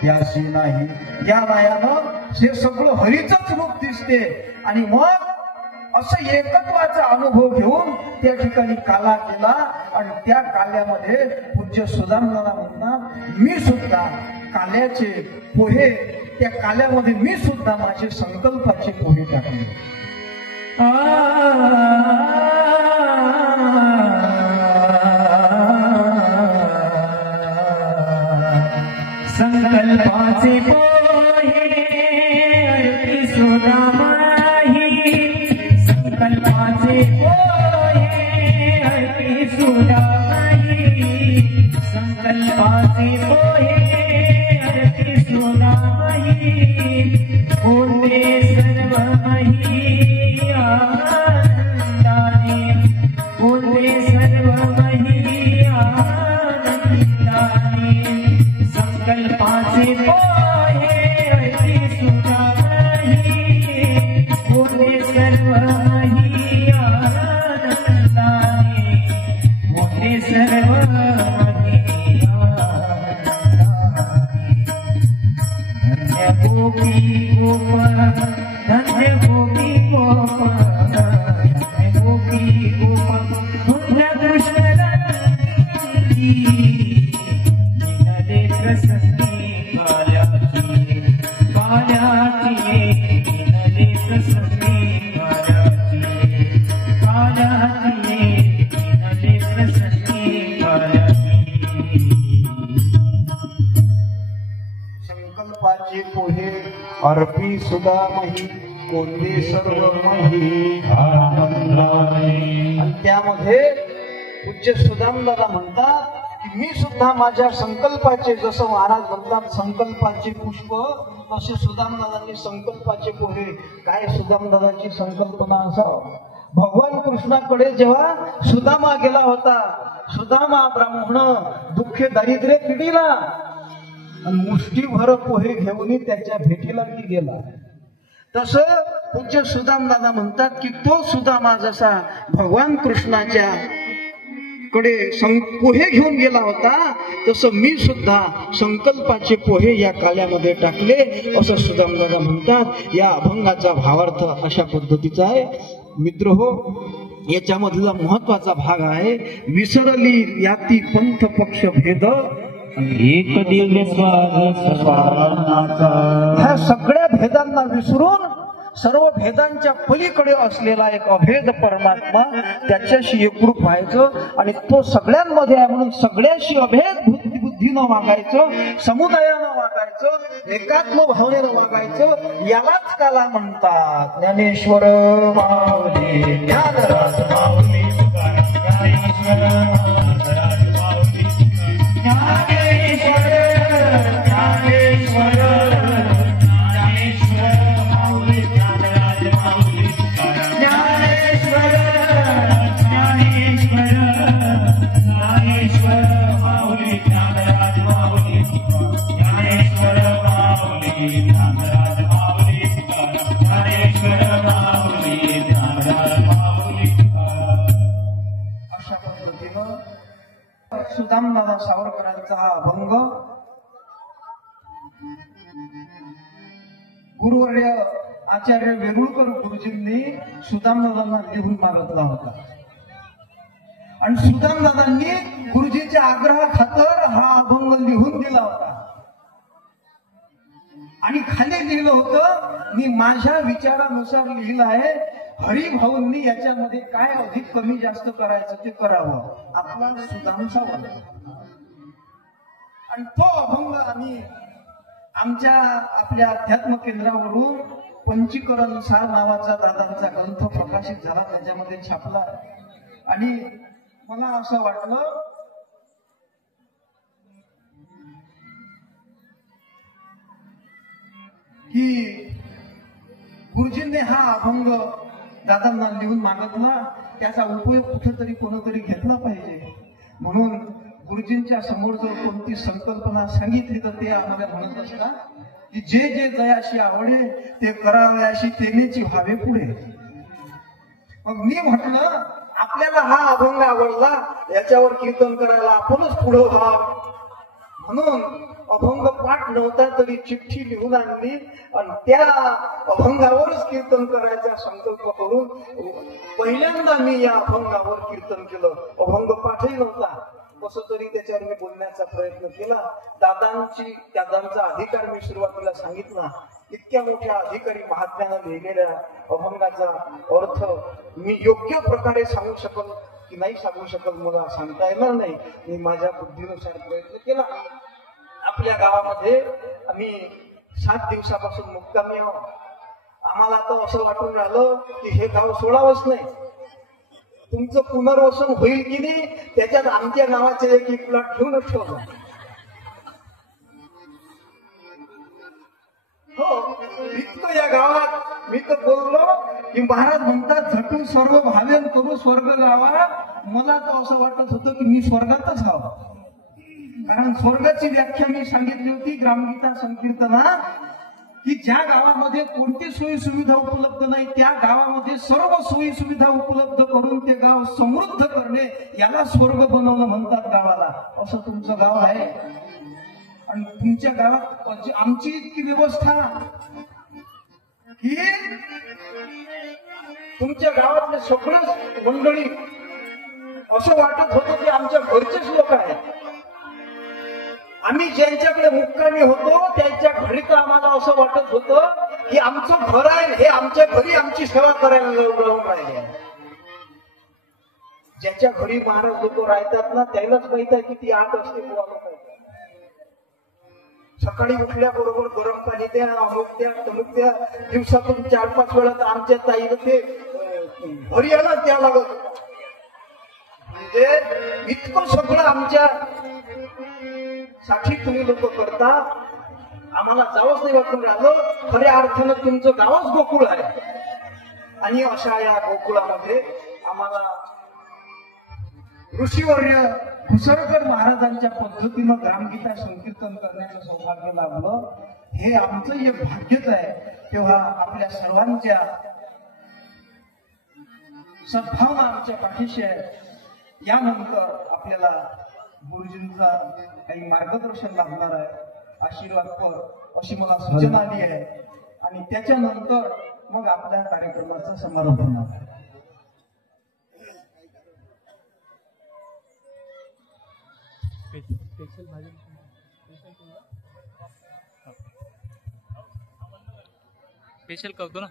त्याशी नाही. या मायानं हे सगळं हरीचंच रूप दिसते. आणि मग असं एकत्वाचा अनुभव घेऊन त्या ठिकाणी काला केला. आणि त्या काल्यामध्ये पूज्य सुदामदादा म्हणतात, मी सुद्धा काल्याचे पोहे, त्या काल्यामध्ये मी सुद्धा माझे संकल्पाचे पोहे टाकले. संकल्पाचे पोहे अर्पी सुदामाही, संकल्पाचे पोहे अर्पी सुदामाही, संकल्पाचे पोहे अर्पी सुदामाही, होते सर्व मही आनंदाने, होते सर्व मही आनंदाने. संकल्पाचे पोहे अर्पी सुदामाही, होते सर्व मही आनंदाने, होते सर्व मही आनंदाने. धन्य गोपी गोप, धन्य गोपी गोप, धन्य गोपी गोप, धन्य कृष्ण रंगी, दिनले प्रसन्नी काल्याची, काल्याची, दिनले प्रसन्नी काल्याची, काल्याची, दिनले प्रसन्नी काल्याची. संकल्पाचे पोहे अर्पी सुदामही, कोंडे सर्व मही आनंदाने. आणि त्यामध्ये पूज्य सुदामदादा म्हणतात की मी सुद्धा माझ्या संकल्पाचे, जसं महाराज म्हणतात संकल्पाचे पुष्प, तसे सुदामदादांनी संकल्पाचे पोहे. काय सुदामदादाची संकल्पना असावं? भगवान कृष्णाकडे जेव्हा सुदामा गेला होता, सुदामा ब्राह्मण दुःखे दारिद्र्य पिढीला, आणि मुष्टीभर पोहे घेऊन त्याच्या भेटीला मी गेला. तसं पूज्य सुदामदादा म्हणतात की तो सुदामा जसा भगवान कृष्णाच्या कडे पोहे घेऊन गेला होता, तसं मी सुद्धा संकल्पाचे पोहे या काल्यामध्ये टाकले, असं सुदामदादा म्हणतात. या अभंगाचा भावार्थ अशा पद्धतीचा आहे. मित्रहो, याच्यामधला महत्वाचा भाग आहे, विसरली याती पंथ पक्ष भेद, एक दिव्य स्वारणाचा. ह्या सगळ्या भेदांना विसरून सर्व भेदांच्या पलीकडे असलेला एक अभेद परमात्मा, त्याच्याशी एकरूप व्हायचं. आणि तो सगळ्यांमध्ये आहे म्हणून सगळ्याशी अभेद बुद्धीनं वागायचं, समुदायानं वागायचं, एकात्म भावनेनं वागायचं. यालाच काला म्हणतात. ज्ञानेश्वर माऊली, ज्ञानराज माऊली, ज्ञानेश्वर माऊली, ज्ञानेश्वर, ज्ञानेश्वर, ज्ञानेश्वर माऊली, ज्ञानराज माऊली, ज्ञानेश्वर, ज्ञानेश्वर, ज्ञानेश्वर माऊली, ज्ञानराज माऊली, ज्ञानेश्वर माऊली, ज्ञानराज माऊली, ज्ञानेश्वर माऊली, ज्ञानराज माऊली. अशा पद्धतीनं सुदामदादा सावरकरांचा हा अभंग गुरुवर्य आचार्य वेरुळकर गुरुजींनी सुदामदादांना लिहून मागितला होता. आणि सुदामदादांनी गुरुजींच्या आग्रहाखातर हा अभंग लिहून दिला होता. आणि खाली लिहिलं होतं, मी माझ्या विचारानुसार लिहिलं आहे, हरिभाऊंनी याच्यामध्ये काय अधिक कमी जास्त करायचं ते करावं, आपला सुदामचा वाला. आणि तो अभंग आम्ही आमच्या आपल्या अध्यात्म केंद्रावरून पंचीकरण सार नावाचा दादांचा ग्रंथ प्रकाशित झाला, त्याच्यामध्ये छापला. आणि मला असं वाटलं की गुरुजींनी हा अभंग दादांना लिहून मागितला, त्याचा उपयोग कुठेतरी कोणतरी घेतला पाहिजे. म्हणून गुरुजींच्या समोर जर कोणती संकल्पना सांगितली तर ते आम्हाला म्हणत असतात की जे जे जयाशी आवडे ते करावयाशी तेनेची व्हावे पुढे. मग मी म्हटलं आपल्याला हा अभंग आवडला, याच्यावर कीर्तन करायला आपणच पुढे व्हा. म्हणून अभंग पाठ नव्हता तरी चिठ्ठी लिहून आणली आणि त्या अभंगावरच कीर्तन करायचा संकल्प करून पहिल्यांदा मी या अभंगावर कीर्तन केलं. अभंग पाठही नव्हता, कसं तरी त्याच्यावर मी बोलण्याचा प्रयत्न केला. दादांचा अधिकार मी सुरुवातीला सांगितला. इतक्या मोठ्या अधिकारी महात्म्यानं लिहिलेल्या अभंगाचा अर्थ मी योग्य प्रकारे सांगू शकल की नाही सांगू शकल मला सांगता येणार नाही. मी माझ्या बुद्धीनुसार प्रयत्न केला. आपल्या गावामध्ये आम्ही 7 दिवसापासून मुक्कामी आहोत. आम्हाला तर असं वाटून राहिलं की हे गाव सोडावंच नाही. तुमचं पुनर्वसन होईल की नाही त्याच्यात आमच्या नावाचे एक प्लॉट घेऊनच ठेवलं. हो, इतकं या गावात मी तर बोललो की महाराज म्हणतात झटून सर्व भावेन करू स्वर्ग गावा. मला तर असं वाटत होतं की मी स्वर्गातच हवं, कारण स्वर्गाची व्याख्या मी सांगितली होती ग्रामगीता संकीर्तना की ज्या गावामध्ये कोणती सोयी सुविधा उपलब्ध नाही त्या गावामध्ये सर्व सोयी सुविधा उपलब्ध करून ते गाव समृद्ध करणे याला स्वर्ग बनवणं म्हणतात गावाला. असं तुमचं गाव आहे. आणि तुमच्या गावात आमची इतकी व्यवस्था की तुमच्या गावातले सगळेच मंडळी असं वाटत होतं की आमच्या घरचेच लोक आहेत. आम्ही ज्यांच्याकडे मुक्कामी होतो त्यांच्या घरी तर आम्हाला असं वाटत होतं की आमचं घर आहे, हे आमच्या घरी आमची सेवा करायला लावून राहिले. ज्याच्या घरी महाराज लोक राहतात ना त्यालाच माहित आहे किती आठ असते बुवा लोक. सकाळी उठल्याबरोबर गरम पाणी द्या, अमुक द्या, तमुक द्या. दिवसातून 4-5 वेळा तर आमच्या ताईला ते हरियाणा द्या लागत. म्हणजे इतकं सगळं आमच्या साठी तुम्ही लोक करता. आम्हाला जावंच नाही वाटून राहिलं. खऱ्या अर्थानं तुमचं गावच गोकुळ आहे. आणि अशा या गोकुळामध्ये आम्हाला ऋषीवर्य घुसरकर महाराजांच्या पद्धतीनं ग्रामगीता संकीर्तन करण्याचं सौभाग्य लाभलं. हे आमचं एक भाग्यच आहे. तेव्हा आपल्या सर्वांच्या सद्भावना आमच्या पाठीशी आहे. यानंतर आपल्याला गुरुजींचा काही मार्गदर्शन लाभणार आहे, आशीर्वादपर अशी मला सूचना आली आहे. आणि त्याच्यानंतर मग आपल्या कार्यक्रमाचा समारोप होणार आहे. स्पेशल करतो ना.